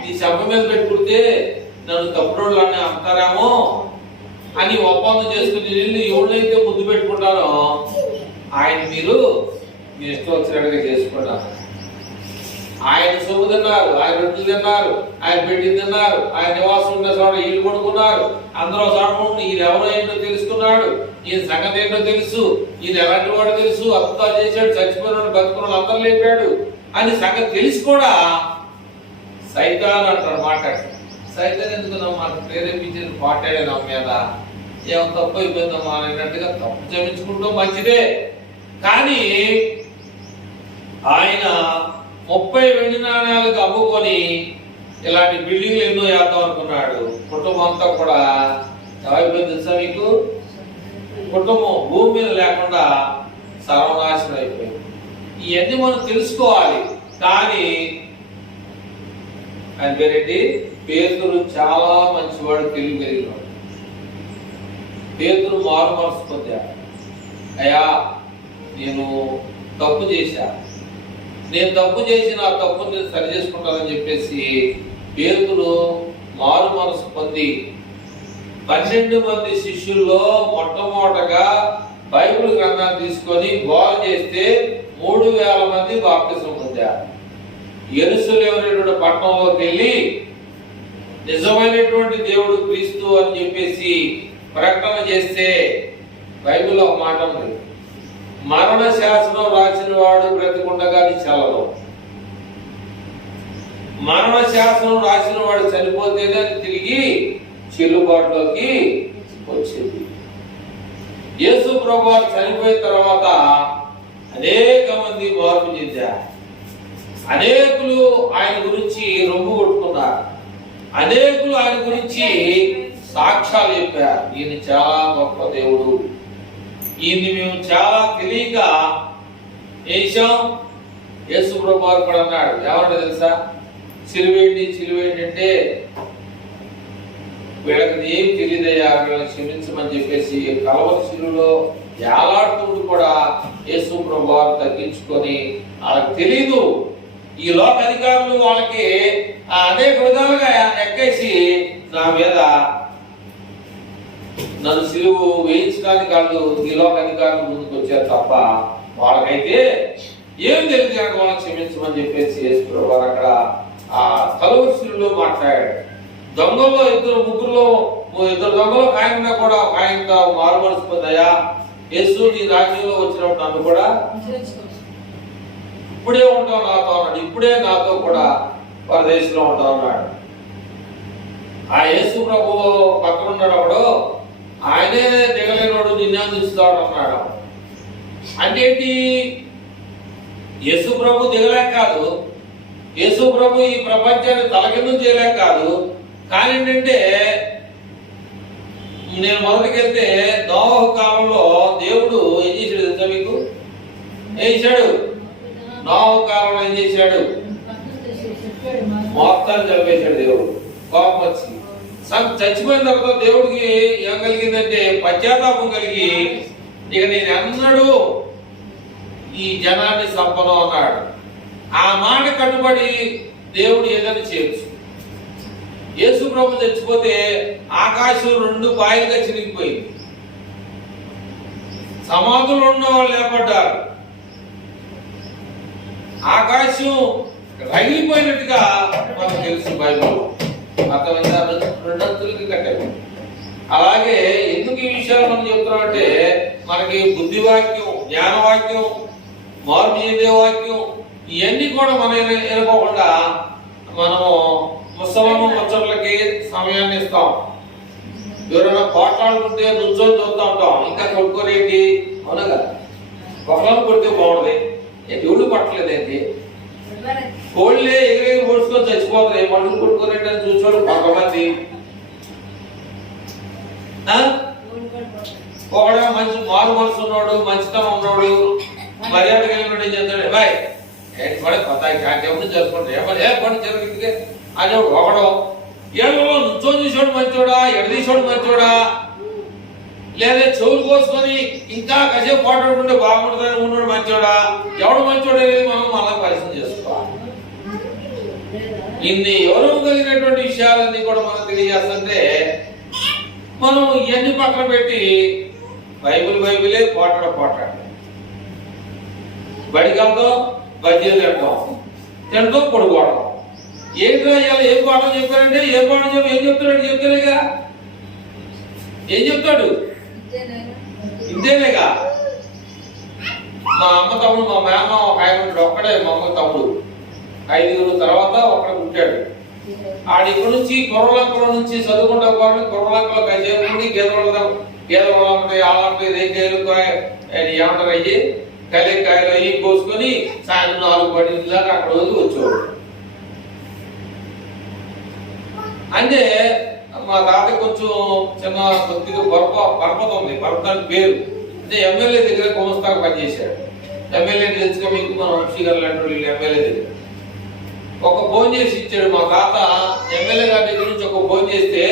నీ చెంప మీద పెట్టుకుంటే నన్ను తప్పుడోళ్ళని అంటారేమో అని ఒప్పందం చేసుకుని నీళ్ళు ఎవడైతే ముద్దు పెట్టుకుంటారో ఆయన మీరు మీ ఇష్టం వచ్చినట్టుగా చేసుకున్నారు. ఆయన సొమ్ము తిన్నారు, ఆయన రొట్టెలు తిన్నారు, ఆయన పెట్టి తిన్నారు, ఆయన నివాసం ఉన్న చోట ఇల్లు కొనుక్కున్నారు. అందరూ చోట ఈయన ఎవరో ఏంటో తెలుసుకున్నాడు, ఈయన సంగతి ఏంటో తెలుసు, ఈయన ఎలాంటి వాడు తెలుసు, అద్భుతాలు చేశాడు, చచ్చిపోయిన బతుకున్న అందరూ లేపాడు అని సంగతి తెలిసి కూడా సైతాన్ అంటారు మాట్లాడు. సైతాన్ ఎందుకు మాకు ప్రేరేపించిన మాట్లాడే నా మీద ఏమో తప్పు అయిపోయిందమ్మా అన్నట్టుగా తప్పు క్షమించుకుంటూ మంచిదే. కానీ ఆయన 30 వెండి నాణ్యాలకు అమ్ముకొని ఇలాంటి బిల్డింగ్లు ఎన్నో వేద్దాం అనుకున్నాడు. కుటుంబం అంతా కూడా ఏమైపోయింది తెలుసా మీకు? కుటుంబం భూమి మీద లేకుండా సర్వనాశనం అయిపోయింది. ఇవన్నీ మనం తెలుసుకోవాలి. కానీ ఆయన పేరేంటి? పేతురు చాలా మంచివాడు, తెలివి కలిగినవాడు. పేతురు మారు మనసు పొందాడు. అయ్యా నేను తప్పు చేశా, నేను తప్పు చేసిన ఆ తప్పుని నేను సరి చేసుకుంటానని చెప్పేసి పేతురు మారు మనసు పొంది 12 మంది శిష్యుల్లో మొట్టమొదటగా బైబిల్ గ్రంథాన్ని తీసుకొని గోల చేస్తే 3000 మంది బాప్తిసం పొందారు. యెరూషలేము పట్టణంలోకి వెళ్ళి నిజమైనటువంటి దేవుడు క్రీస్తు అని చెప్పేసి ప్రకటన చేస్తే బైబిల్లో ఒక మాట ఉంది, మరణ శాసనం రాసిన వాడు బ్రతికుండగా చల్లదు. మరణ శాసనం రాసిన వాడు చనిపోతేనే అది తిరిగి చెల్లుబాటులోకి వచ్చింది. యేసు ప్రభువు చనిపోయిన తర్వాత అనేక మంది మార్పు చెందారు. అనేకులు ఆయన గురించి రొమ్ము కొట్టుకున్నారు. అనేకులు ఆయన గురించి సాక్ష్యాలు చెప్పారు. ఈయన చాలా గొప్ప దేవుడు, ఈయన్ని మేము చాలా తెలియక వేసాం. యేసు ప్రభువు కూడా అన్నాడు, ఏమన్నా తెలుసా? సిలువేంటి అంటే వీళ్ళకి ఏం తెలియదయ్యా, వీళ్ళని క్షమించమని చెప్పేసి కలవరి శిలువలో ఏలాడుతూ కూడా యేసు ప్రభువు తగ్గించుకొని వాళ్ళకి తెలీదు. ఈ లోక అధికారులు వాళ్ళకి అనేక విధాలుగా ఎక్కేసి నా మీద నన్ను సిలువు వేయించడానికి వాళ్ళు ఈ లోక అధికారులు ముందుకు వచ్చారు తప్ప వాళ్ళకైతే ఏం తెలియదు కనుక వాళ్ళకి క్షమించమని చెప్పేసి యేసు వారు అక్కడ ఆ కలువరి సిలువలో మాట్లాడాడు. దొంగల్లో ఇద్దరు దొంగలు ఆయన కూడా ఆయనతో మారుమనసిపోతాయా, యేసు నీ రాజ్యంలో వచ్చినప్పుడు నన్ను కూడా ఇప్పుడే ఉంటావు నాతో అన్నాడు. ఇప్పుడే నాతో కూడా పరదేశంలో ఉంటావు అన్నాడు. ఆ యేసు ప్రభు పక్కన ఉన్నాడు, ఆయనే దిగలేనోడు నిన్నే అందిస్తాడు అన్నాడు. అంటే ఏంటి? యేసు ప్రభు దిగలేక కాదు, యేసు ప్రభు ఈ ప్రపంచాన్ని తలకిందులు చేయలేక కాదు. కానీ ఏంటంటే నేను మొదటికెళ్తే నోవహు కాలంలో దేవుడు ఏం చేశాడు తెలుసా మీకు? ఏం చేశాడు? నోవహు కాలంలో ఏం చేశాడు? మొత్తాన్ని చంపేశాడు దేవుడు. కోపం వచ్చి చచ్చిపోయిన తర్వాత దేవుడికి ఏం కలిగిందంటే పశ్చాత్తాపం కలిగి ఇక నేను అన్నాడు ఈ జనాన్ని సంపను అన్నాడు. ఆ మాట కట్టుబడి దేవుడు ఏదైనా చేయొచ్చు. యేసు ప్రభు చచ్చిపోతే ఆకాశం 2 పాయలుగా చిరిగిపోయింది. సమాధులు ఉన్న వాళ్ళు లేపడ్డారు. ఆకాశం రగిలిపోయినట్టుగా మనకు తెలుసు బైబిల్. అర్థమైందా? 2 అంతులకి కట్టారు. అలాగే ఎందుకు ఈ విషయాలు మనం చెప్తున్నామంటే మనకి బుద్ధివాక్యం, జ్ఞానవాక్యం, మార్పు చెందే వాక్యం ఇవన్నీ కూడా మనం ఎనుకోకుండా మనము ముసలము ముచ్చట్లకి సమయాన్ని ఇస్తాం. ఎవరైనా పోట్లాడుకుంటే నుంచొని చూస్తూ ఉంటాం. ఇంకా కొట్టుకోరేంటి? అవునగా ఒకళ్ళని కొడితే బాగుంది, ఎవడు పట్టలేదేంటి? కోళ్ళే ఎగిరెగిరి పొడుచుకొని చచ్చిపోతాయి, మనుషులు కొట్టుకోరేంటి అని చూసుకోడు కొంతమంది. ఒకడే మంచి మారు మనసు ఉన్నాడు, మంచితనం ఉన్నాడు, మర్యాద కలిగినాడు. ఏం చేస్తాడు? బాయ్ ఏంటి పడే కొత్త ఎవరు చేసుకుంటాడు ఏ పని జరుగుతుంది అని ఒకడు. ఏమో నుంచొని చూసాడు మంచోడా, ఎడదీసాడు మంచోడా, లేదా చెవులు కోసుకొని ఇంకా కసేపు పోటాడుకుంటే బాగుంటుందని ఉన్నాడు మంచోడా, ఎవడు మంచోడు అనేది మనం మళ్ళీ పరిశీలన చేసుకోవాలి. ఇన్ని ఎవరు కలిగినటువంటి విషయాలన్నీ కూడా మనం తెలియజేస్తుంటే మనం ఇవన్నీ పక్కన పెట్టి బైబిలే పోటాడు. బడికి వెళ్తాం, బజ్జీలు తింటాం, పడుకోవడం. ఏంటో ఇవాళ ఏం పాఠం చెప్పారంటే ఏం పాఠం చెప్పి ఏం చెప్తాడు? చెప్తానేగా. ఏం చెప్తాడు? ఇంతేనేగా. మా అమ్మ తమ్ముడు, మా మేమ ఒక ఆయన ఉంటాడు, ఒక్కడే మా అమ్మ తమ్ముడు. 5 తర్వాత ఒక్కడ పుట్టాడు. ఇక్కడ నుంచి కుర్రలంకల నుంచి చదువుకుంటా పోవాలని కుర్రలంకలో కసేపు గేదెలు ఉంటాయి, ఆలంటాయి, రేకాయలు ఏమంటారు అయ్యి కలికాయలు అవి కోసుకొని సాయంత్రం 4 పడిందాకా అక్కడ వదిలి వచ్చేవాడు. అంటే మా తాత కొంచెం చిన్న కొద్దిగా పరపతి ఉంది. పరపతి పేరు అంటే ఎమ్మెల్యే దగ్గర కోమస్తాగా పనిచేశాడు. ఎమ్మెల్యే తెలుసుగా మీకు, మన వంశీ గారు లాంటి వాళ్ళు ఎమ్మెల్యే దగ్గర ఒక ఫోన్ చేసి ఇచ్చాడు. మా తాత ఎమ్మెల్యే గారి దగ్గర నుంచి ఒక ఫోన్ చేస్తే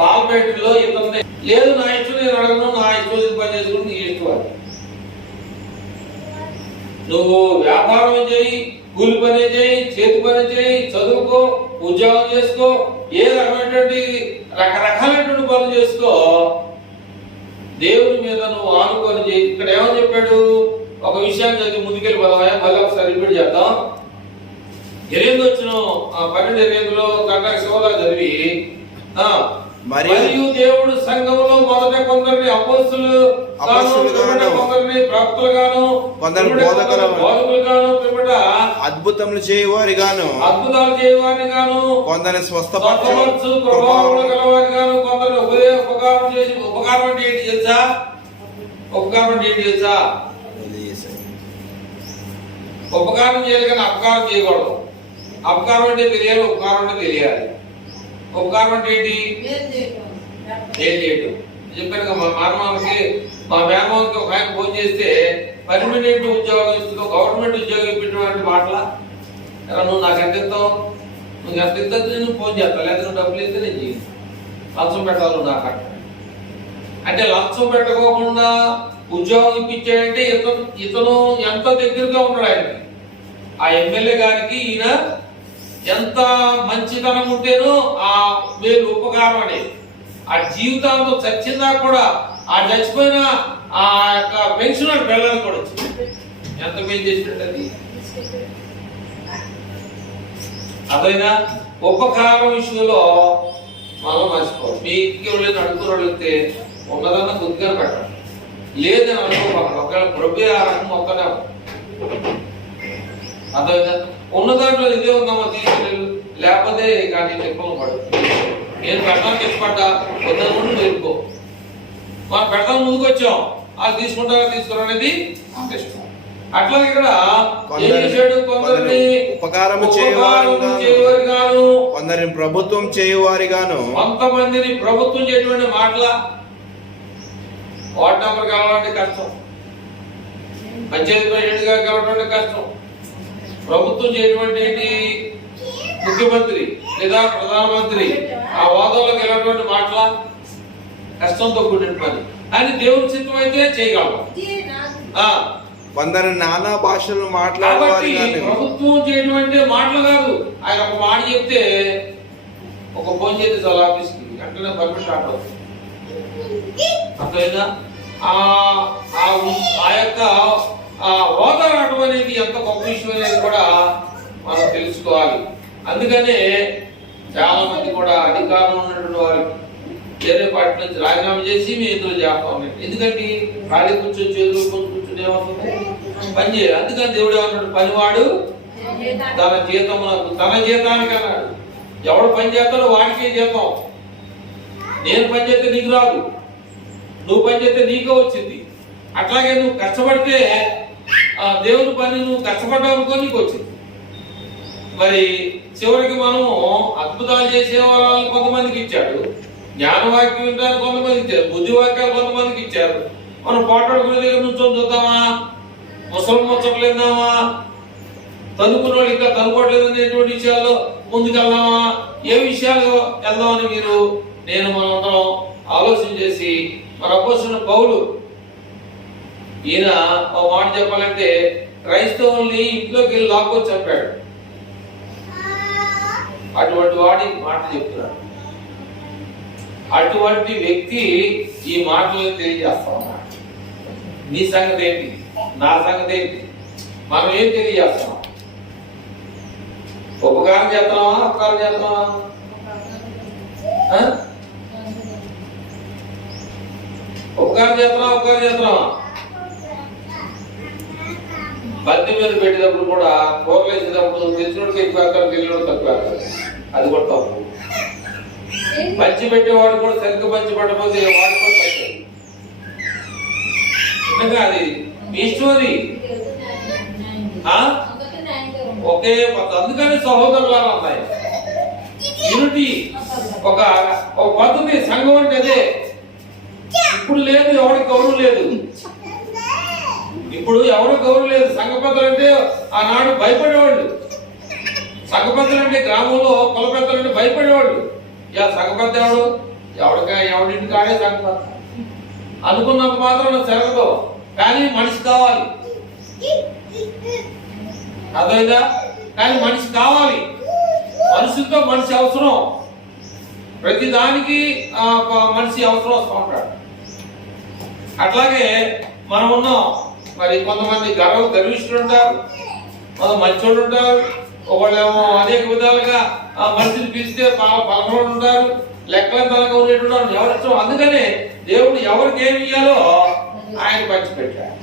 పాల్పేటలో ఇతరుని లేదు, నా ఇష్టం నేను అడగను, నా ఇష్టం పని చేసుకుని నీ ఇష్టం. నువ్వు వ్యాపారం చేయి, కూలి పని చేయి, చేతి పని చేయి, చదువుకో, ఉద్యోగం చేసుకో, ఏ రకమైనటువంటి రకరకాలైనటువంటి పనులు చేసుకో, దేవుని మీద నువ్వు ఆనుకొని చేయి. ఇక్కడ ఏమని చెప్పాడు? ఒక విషయాన్ని చదివి ముందుకెళ్ళి పోదామా, మళ్ళీ ఒకసారి రిపీట్ చేద్దాం. 8 వచ్చిన 12:8లో కన్నా శివలా చదివి మరియు దేవుడు సంఘములో మొదట కొందరిని అపోస్తులు కొందరిని ప్రవక్తలుగాను, కొందరు బోధకులుగాను, అద్భుతములు చేయవారిగాను, అద్భుతాలు చేయవారిగాను, కొందరిని స్వస్థపరచు ప్రభావములు గలవారిగాను, కొందరిని ఉపకారం చేసి. ఉపకారం అంటే ఏంటి తెలుసా? ఉపకారం అంటే ఏంటి తెలుసా? ఉపకారం చేయాలి కానీ అపకారం చేయకూడదు. అపకారం అంటే తెలియాలి, ఉపకారం అంటే తెలియాలి. ఉపకారం అంటే ఏంటి? ఏం చేయటం. చెప్పాను మా మేనమామకి ఒక ఆయన ఫోన్ చేస్తే పర్మనెంట్ ఉద్యోగం ఇస్తుందో గవర్నమెంట్ ఉద్యోగం ఇప్పించడం మాటల నువ్వు నాకు ఎంత ఇస్తావు, నువ్వు ఎంత ఇద్దా నేను ఫోన్ చేస్తాను, లేదా నువ్వు డబ్బులు ఇస్తే నేను చేయను, లంచం పెట్టాలి నాకు అంటే లంచం పెట్టకోకుండా ఉద్యోగం ఇప్పించాడంటే ఇతను ఎంత దగ్గరగా ఉన్నాడు ఆయనకి. ఆ ఎమ్మెల్యే గారికి ఈయన ఎంత మంచితనం ఉంటేనో ఆ మేలు ఉపకారం అనేది. ఆ జీవితాంతో చచ్చిందా కూడా ఆ చచ్చిపోయిన ఆ యొక్క పెన్షన్ పిల్లలకు కూడా వచ్చింది. ఎంత మేలు చేసినట్టు అది. అదైనా ఉపకారం విషయంలో మనం మర్చిపోవాలి. మీ ఇంటికి వెళ్ళి అడుగుతూ వెళ్తే ఉన్నదన్నా కొద్దిగా పెట్టాలి, లేదని అనుకోవాలి. ఒకవేళ ప్రభు ఆ రకం మొత్తనే అదైనా ఉన్న దాంట్లో ఇదే ఉందమ్మా తీసుకెళ్ళు, లేకపోతే కానీ తిప్పలు పడు. నేను పెట్టడానికి ఇష్టపడ్డా వద్దని కూడా తెలుసుకో. మనం పెడతాం ముందుకు వచ్చాం, అది తీసుకుంటారా తీసుకురా అనేది ఇష్టం. అట్లా ఇక్కడ ఏం చేశాడు? కొందరిని ఉపకారము చేయవారి గాను, కొందరిని ప్రభుత్వం చేయవారి గాను, కొంతమందిని ప్రభుత్వం చేయటువంటి మాటల వార్డు మెంబర్ కావాలంటే కష్టం, పంచాయతీ ప్రెసిడెంట్ గా కావాలంటే కష్టం, ప్రభుత్వం చేయటువంటి ఏంటి ముఖ్యమంత్రి లేదా ప్రధానమంత్రి ఆ హోదాలోకి వెళ్ళినటువంటి మాటల కష్టంతో కూడిన పని. అని దేవుని చిత్తం అయితే చేయగలం. కొందరు నానా భాషలు మాట్లాడేవారు. ప్రభుత్వం చేయడం అంటే మాటలు కాదు. ఆయన ఒక మాట చెప్తే ఒక ఫోన్ చేస్తే చాలా ఆఫీస్కి వెంటనే పర్మిషన్ ఆటో అట్లయినా ఆ యొక్క హోదా రావడం అనేది ఎంత గొప్ప విషయం అనేది కూడా మనం తెలుసుకోవాలి. అందుకనే చాలా మంది కూడా అధికారంలో ఉన్నటువంటి వారు వేరే పార్టీ నుంచి రాజీనామా చేసి మీ ఎదురు చేస్తా ఉన్నాయి. ఎందుకంటే ఖాళీ కూర్చొని చేతులు కూర్చుని ఏమవుతుంది, పని చేయాలి. అందుకని దేవుడు ఏమన్నాడు? పనివాడు తన జీతమునకు, తన జీతానికి అన్నాడు. ఎవడు పని చేస్తాడో వాడికే జీతం. నేను పని చేస్తే నీకు రాదు, నువ్వు పని చేస్తే నీకే వచ్చింది. అట్లాగే నువ్వు కష్టపడితే దేవుని పని నువ్వు కష్టపడ్డావు అనుకో నీకు వచ్చింది. మరి చివరికి మనము అద్భుతాలు చేసే వాళ్ళని కొంతమందికి ఇచ్చాడు, జ్ఞానవాక్యం వింటానికి కొంతమందికి ఇచ్చారు, బుద్ధి వాక్యాలు కొంతమందికి ఇచ్చారు. మనం పోటాడుకునే దగ్గర నుంచొని చూద్దామా, ముసలి ముచ్చట్లేదామా, తనుకున్న వాళ్ళు ఇంకా తనుకోవట్లేదు అనేటువంటి విషయాల్లో ముందుకెళ్దామా, ఏ విషయాలు వెళ్దామని మనం ఆలోచన చేసి మన అపోస్తలుడైన పౌలు ఈయన ఒక మాట చెప్పాలంటే క్రైస్తవుల్ని ఇంట్లోకి వెళ్ళి లాక్కొని చంపాడు. అటువంటి వాడి మాట చెప్తున్నాడు. అటువంటి వ్యక్తి ఈ మాటలను తెలియజేస్తా ఉన్నాడు. నీ సంగతి ఏంటి, నా సంగతి ఏంటి, మనం ఏం తెలియజేస్తాం? ఉపకారం చేస్తున్నావా, అపకారం చేస్తున్నావా? ఉపకారం చేస్తున్నావా, అపకారం చేస్తున్నావా? బంతి మీద పెట్టేటప్పుడు కూడా కూరలు వేసేటప్పుడు తెలిసినోడికి ఎక్కువ వేస్తారు, తెలియనోడు తక్కువ వేస్తారు. అది కూడా తప్పు. పంచి పెట్టేవాడు కూడా సరిగ్గా పంచి పట్టకపోతే వాడు కూడా తక్కువ. ఎందుకంటే అది మీ స్టోరీ ఒకే పద్ధతి. అందుకని సహోదరులారా ఉన్నాయి యూనిటీ, ఒక పద్ధతి. సంఘం అంటే అదే. ఇప్పుడు లేదు, ఎవరికి గౌరవం లేదు. ఇప్పుడు ఎవరు గౌరవం లేదు. సంఘ పెద్దలు అంటే ఆనాడు భయపడేవాళ్ళు. సంఘ పెద్దలు అంటే గ్రామంలో కుల పెద్దలు అంటే భయపడేవాళ్ళు. ఇలా సంఘ పెద్ద ఎవడింటి కాడే సంఘ పెద్ద అనుకున్నంత మాత్రం జరగదు. కానీ మనిషి కావాలి, అదేదా? కానీ మనిషి కావాలి. మనుషులతో మనిషి అవసరం. ప్రతి దానికి మనిషి అవసరం వస్తూ ఉంటాడు. అట్లాగే మనం ఉన్నాం. మరి కొంతమంది గర్విష్ఠులు ఉంటారు, కొంత మంచోళ్ళు ఉంటారు, ఒకళ్ళేమో అనేక విధాలుగా మనిషిని పిలిస్తే పలకలు ఉంటారు, లెక్కలంతగా ఉండేటువంటి ఎవరిష్టం. అందుకనే దేవుడు ఎవరికి ఏమి ఇయ్యాలో ఆయన పంచిపెట్టాడు.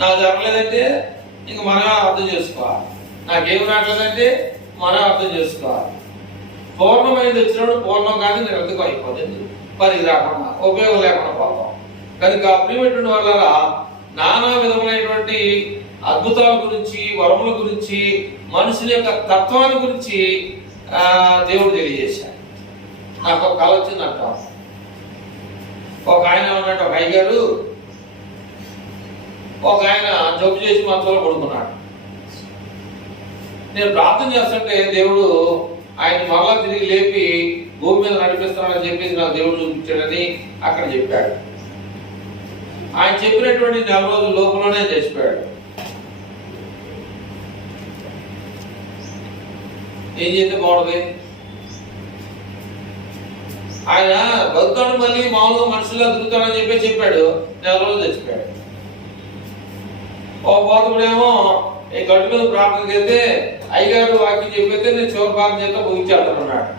నాకు జరగలేదంటే ఇంక మనం అర్థం చేసుకోవాలి. నాకేమి రావట్లేదంటే మనం అర్థం చేసుకోవాలి. పూర్ణమైనది వచ్చినప్పుడు పూర్ణం కానీ నిరర్థకం అయిపోతుంది, పనికి రాకుండా ఉపయోగం లేకుండా పోతాం. కనుక ప్రియమైనటువంటి వాళ్ళ నానా విధములైనటువంటి అద్భుతాల గురించి, వరముల గురించి, మనుషుల యొక్క తత్వాన్ని గురించి దేవుడు తెలియజేశాడు. నాకు ఒక కళ వచ్చిందంట. ఒక ఆయన ఉన్నట్టు ఒక అయ్యగారు, ఒక ఆయన జబ్బు చేసి మంచంలో పడుకున్నాడు. నేను ప్రార్థన చేస్తుంటే దేవుడు ఆయన మరలా తిరిగి లేపి భూమి మీద నడిపిస్తానని చెప్పేసి నాకు దేవుడు చూపించాడని అక్కడ చెప్పాడు. ఆయన చెప్పినటువంటి 4 రోజుల లోపలనే చచ్చిపోయాడు. ఏం చేస్తే బాగుంటుంది? ఆయన బతుకాడు మళ్ళీ మామూలుగా మనుషుల్లో తిరుగుతాడని చెప్పాడు. నెల రోజులు చచ్చిపోయాడు. ఓ పోతుడేమో ఈ గట్టు మీద ప్రార్థనకి వెళ్తే అయ్యగారు వాక్యం చెప్పైతే నేను చివరి భాగం చేత ముగించేస్తానన్నాడు.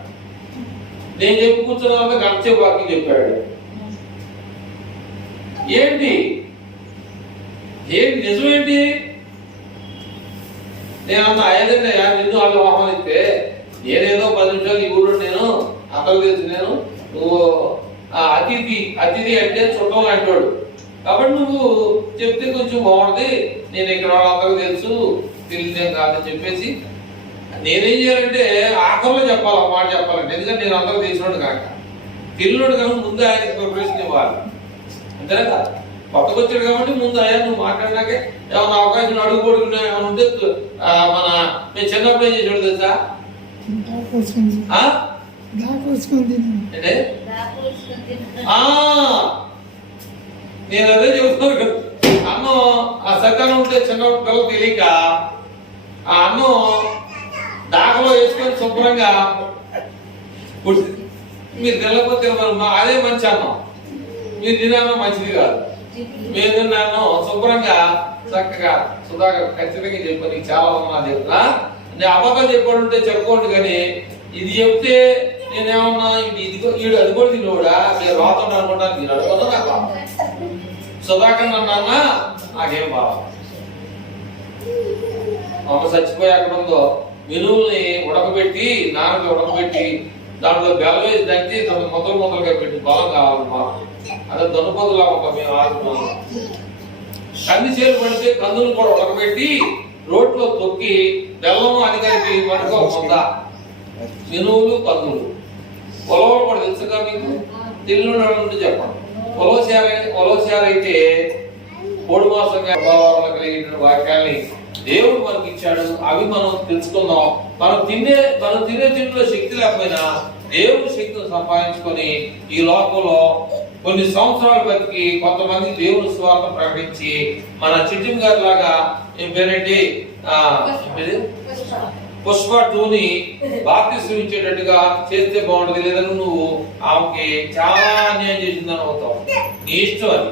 నేను చెప్పి కూర్చున్న గంట వాక్యం చెప్పాడు. ఏంటి నిజమేంటి? నేను అన్న అయ్యదండి నిన్ను వాళ్ళు ఆహ్వానిస్తే నేనేదో 10 నిమిషాలు ఈ ఊరు నేను అందరూ తెలుసు, నేను నువ్వు అతిథి అంటే చుట్టం లాంటివాడు కాబట్టి నువ్వు చెప్తే కొంచెం బాగుంటుంది, నేను ఇక్కడ వాళ్ళందరూ తెలుసు తెలియదేం కాదని చెప్పేసి నేనేం చేయాలంటే ఆఖరిలో చెప్పాలి, ఒక మాట చెప్పాలంటే. ఎందుకంటే నేను అందరూ తెలిసినోడు కాక తెలియనోడు కాక ముందు ఆయనకి ప్రిపరేషన్ ఇవ్వాలి, అంతేనా కాదు? కొత్తగా వచ్చాడు కాబట్టి ముందు అయ్యా నువ్వు మాట్లాడినాకే ఏమైనా అవకాశం అడుగుబడుకున్నా ఏమైనా ఉంటే మన మేము చిన్నప్పుడు ఏం చేసాడు తెలుసా? నేను అదే చెబుతున్నాను కదా, అన్నం ఆ సత్యాన్ని ఉంటే చిన్న పిల్లలు తెలియక ఆ అన్నం దాకలో వేసుకొని శుభ్రంగా మీరు తినకపోతే అదే మంచి అన్నం, మీరు తినాలన్నా మంచిది కాదు. మీరు తిన్నాను శుభ్రంగా చక్కగా సుధాకర్ ఖచ్చితంగా చెప్పు, నీకు చాలా ఉన్నా చెప్తున్నా. నేను అబద్ధం చెప్పాడుంటే చెప్పుకోండి, కానీ ఇది చెప్తే నేనేమన్నా ఇదిగో వీడు అది కూడా తినోడా మీరు రాకుండా అనుకుంటాను, మీరు అనుకున్నా నాకు సుధాకర్ అన్నా నాకేం బాగా అమ్మ చచ్చిపోయి అక్కడ ఉందో మినువుల్ని ఉడకబెట్టి నాన్నకి ఉడకబెట్టి దాంట్లో బెల్లం వేసి దంచి మొదలుగా పెట్టి బలం కావాలమ్మా. అదే దొన్నపొద్దులా ఉంటాం మేము ఆడుకున్నాము. కంది చేలు పడితే కందులు కూడా ఉడకబెట్టి రోడ్లో తొక్కి బెల్లం అది కలిపి పడుకోకుండా మినువులు కందులు పొలవలు కూడా తెలుసుగా మీకు తెలియని చెప్పండి. పొలవశాల అయితే మూడు మాసంగా కలిగిన వాక్యాన్ని దేవుడు మనకి ఇచ్చాడు, అవి మనం తెలుసుకుందాం. మనం తినే తిండిలో శక్తి లేకపోయినా దేవుడు శక్తిని సంపాదించుకొని ఈ లోకంలో కొన్ని సంవత్సరాలు బతికి కొంతమంది దేవుని స్వార్థ ప్రకటించి మన చిట్టిం గారి లాగా ఏం పేరేంటి పుష్ప 2ని బాప్తిస్మం ఇచ్చేటట్టుగా చేస్తే బాగుంటుంది. లేదని నువ్వు ఆమెకి చాలా అన్యాయం చేసిందని అవుతావు. నీ ఇష్టం అది.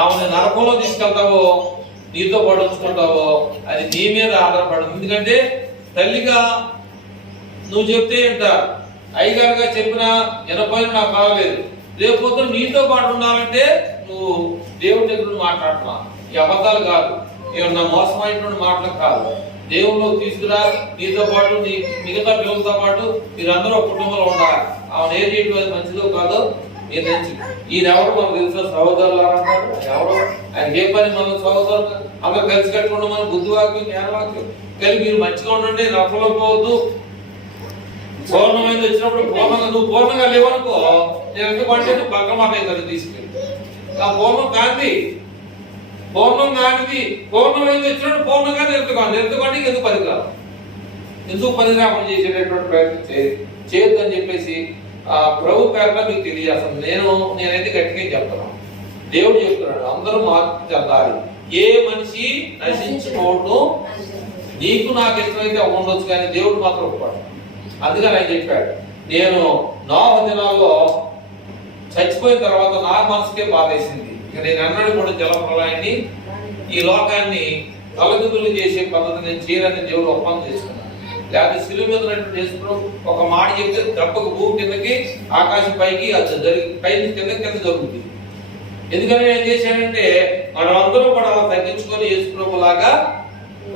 ఆమెను నరకంలో తీసుకెళ్తావో నీతో పాటు ఉంచుకుంటావో అది నీ మీద ఆధారపడదు. ఎందుకంటే తల్లిగా నువ్వు చెప్తే అంటారు, అయ్యగారుగా చెప్పినా వినపోయినా నాకు కావలేదు. రేపు పొద్దున నీతో పాటు ఉండాలంటే నువ్వు దేవుడి దగ్గర మాట్లాడుతున్నా. ఈ అబద్ధాలు కాదు, ఏమన్నా మోసమైనటువంటి మాటలు కాదు. దేవుళ్ళు తీసుకురా, నీతో పాటు నీ మిగతా పిల్లలతో పాటు మీరందరూ ఒక కుటుంబంలో ఉండాలి. ఆమె ఏం చేయడం అది మంచిదో కాదో మీరు తెలుసు. ఈయనెవరు మనకు తెలిసిన సహోదరులు అంటారు, ఎవరు ఆయన ఏ పని మన సహోదరులు అందరూ కలిసి కట్టుకుంటే మన బుద్ధివాక్యం జ్ఞానవాక్యం కలిసి మీరు మంచిగా ఉండండి, నఫలో పోవద్దు. పూర్ణమైంది వచ్చినప్పుడు నువ్వు పూర్ణంగా లేవనుకో, నేను ఎందుకు అంటే నువ్వు పక్క మాట కదా తీసుకెళ్ళి ఆ పూర్ణం కాంతి పూర్ణమైంది వచ్చినప్పుడు పూర్ణంగా నిరుతుకోండి ఎందుకు పని రాకుండా చేసేటటువంటి ప్రయత్నం చేయొద్దని చెప్పేసి ప్రభు పేరుగా మీకు తెలియజేస్తాను. నేనైతే గట్టిగా చెప్తున్నాను. దేవుడు చెప్తున్నాడు అందరూ మార్పు చెందాలి, ఏ మనిషి నశించుకోవడం నీకు నాకు ఇష్టమైతే ఉండొచ్చు, కానీ దేవుడు మాత్రం ఒప్పుకోడు. అందుకని ఆయన చెప్పాడు, నేను నోహ దినాల్లో చచ్చిపోయిన తర్వాత నా మనసుకే బాధేసింది. ఇక నేను అన్నాడు కూడా జలప్రలయాన్ని ఈ లోకాన్ని తలకిందులు చేసే పద్ధతి నేను చేయాలని దేవుడు ఒప్పందం చేసుకున్నాను. లేకపోతే శిలువ మీద చేసుకున్నాం ఒక మాట చెప్తే దెబ్బకు భూమి కిందకి ఆకాశం పైకి పై కింద జరుగుతుంది. ఎందుకని ఏం చేశానంటే మనం అందరూ కూడా అలా తగ్గించుకొని చేసుకునేలాగా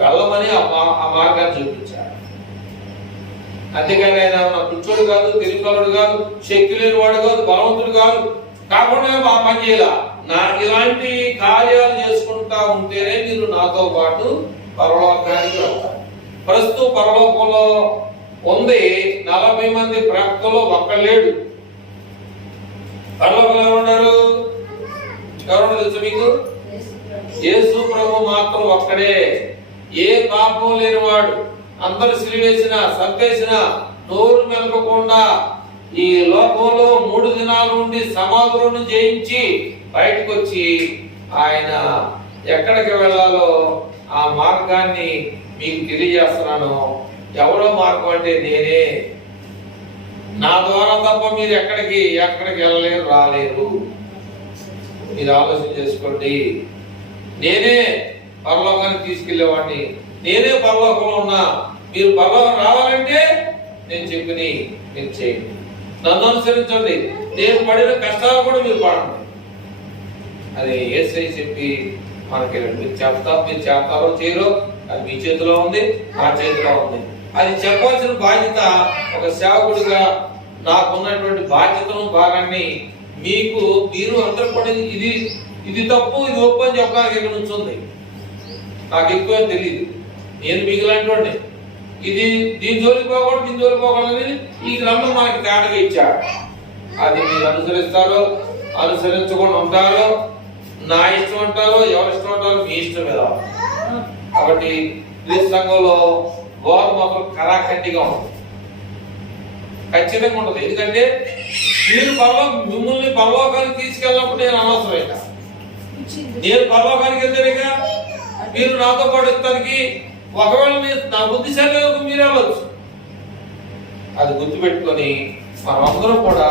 వెళ్ళమని ఆ మార్గాన్ని చూపించాడు. అంతేకాని ఆయన నా పిచ్చోడు కాదు, తెలివికలుడు కాదు, శక్తి లేని వాడు కాదు, బలవంతుడు కాదు, కాకుండా ఆ పని చేయాల. ఇలాంటి కార్యాలు చేసుకుంటా ఉంటేనే మీరు నాతో పాటు పరలోకానికి వెళ్తారు. ప్రస్తుతం పరలోకంలో ఉంది 40 మంది ప్రవక్తలు, ఒక్కలేడు. పరలోకంలో ఎవరున్నారు తెలుసు మీకు? యేసు ప్రభు మాత్రం ఒక్కడే, ఏ పాపం లేనివాడు. అందరు సిలివేసిన సంపేసిన నోరు మెలకకుండా ఈ లోకంలో 3 దినాల నుండి సమాధులను జయించి బయటకు వచ్చి ఆయన ఎక్కడికి వెళ్ళాలో ఆ మార్గాన్ని మీకు తెలియజేస్తున్నాను. ఎవరో మార్గం అంటే నేనే. నా ద్వారా తప్ప మీరు ఎక్కడికి వెళ్ళలేరు, రాలేరు. మీరు ఆలోచన చేసుకోండి. నేనే పరలోకానికి తీసుకెళ్లేవాడిని, నేనే పరలోకంలో ఉన్నా. మీరు పరలోకం రావాలంటే నేను చెప్పిని మీరు చేయండి, నన్ను అనుసరించండి, నేను పడిన కష్టాలు కూడా మీరు పడండి. అది యేసయ్య చెప్పి మనకి మీరు చేస్తారో చేయరో అది మీ చేతిలో ఉంది, నా చేతిలో ఉంది. అది చెప్పాల్సిన బాధ్యత ఒక సేవకుడిగా నాకున్నటువంటి బాధ్యతను భాగాన్ని మీరు అందరూ కూడా ఇది తప్పు ఇది ఒప్పు అని చెప్పడానికి ఇక్కడ నుంచి ఉంది. నాకు ఎక్కువ తెలియదు, నేను మిగిలినటువంటి దీని జోలికి పోకూడదు, దీని జోలికి పోకూడదు. ఈ గ్రంథం మనకి తేటగా ఇచ్చాడు. అది మీరు అనుసరిస్తారో అనుసరించకుండా ఉంటారో, నా ఇష్టం అంటారో ఎవరి ఇష్టం అంటారో మీ ఇష్టం మీద. కాబట్టి క్రీస్తు సంఘంలో బోధ మాత్రం కరాఖండిగా ఉంటుంది, ఖచ్చితంగా ఉంటుంది. ఎందుకంటే మిమ్మల్ని పరలోకానికి తీసుకెళ్ళినప్పుడు నేను అనవసరం, నేను పరలోకానికి వెళ్తేనేగా మీరు నాతో పాటు ఇస్తానికి. ఒకవేళ నా బుద్ధిశాలిలోకి మీరు వెళ్ళవచ్చు. అది గుర్తుపెట్టుకొని మనమందరం కూడా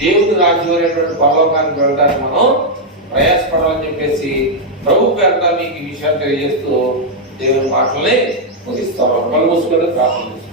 దేవుని రాజ్యం అనేటువంటి పరలోకానికి వెళ్ళడానికి మనం ప్రయాసపడాలని చెప్పేసి ప్రభు పేరుట మీకు ఈ విషయాలు తెలియజేస్తూ దేవుని మాటల్ని ముగిస్తాం. కళ్ళు మూసుకొని ప్రార్థన చేస్తాం.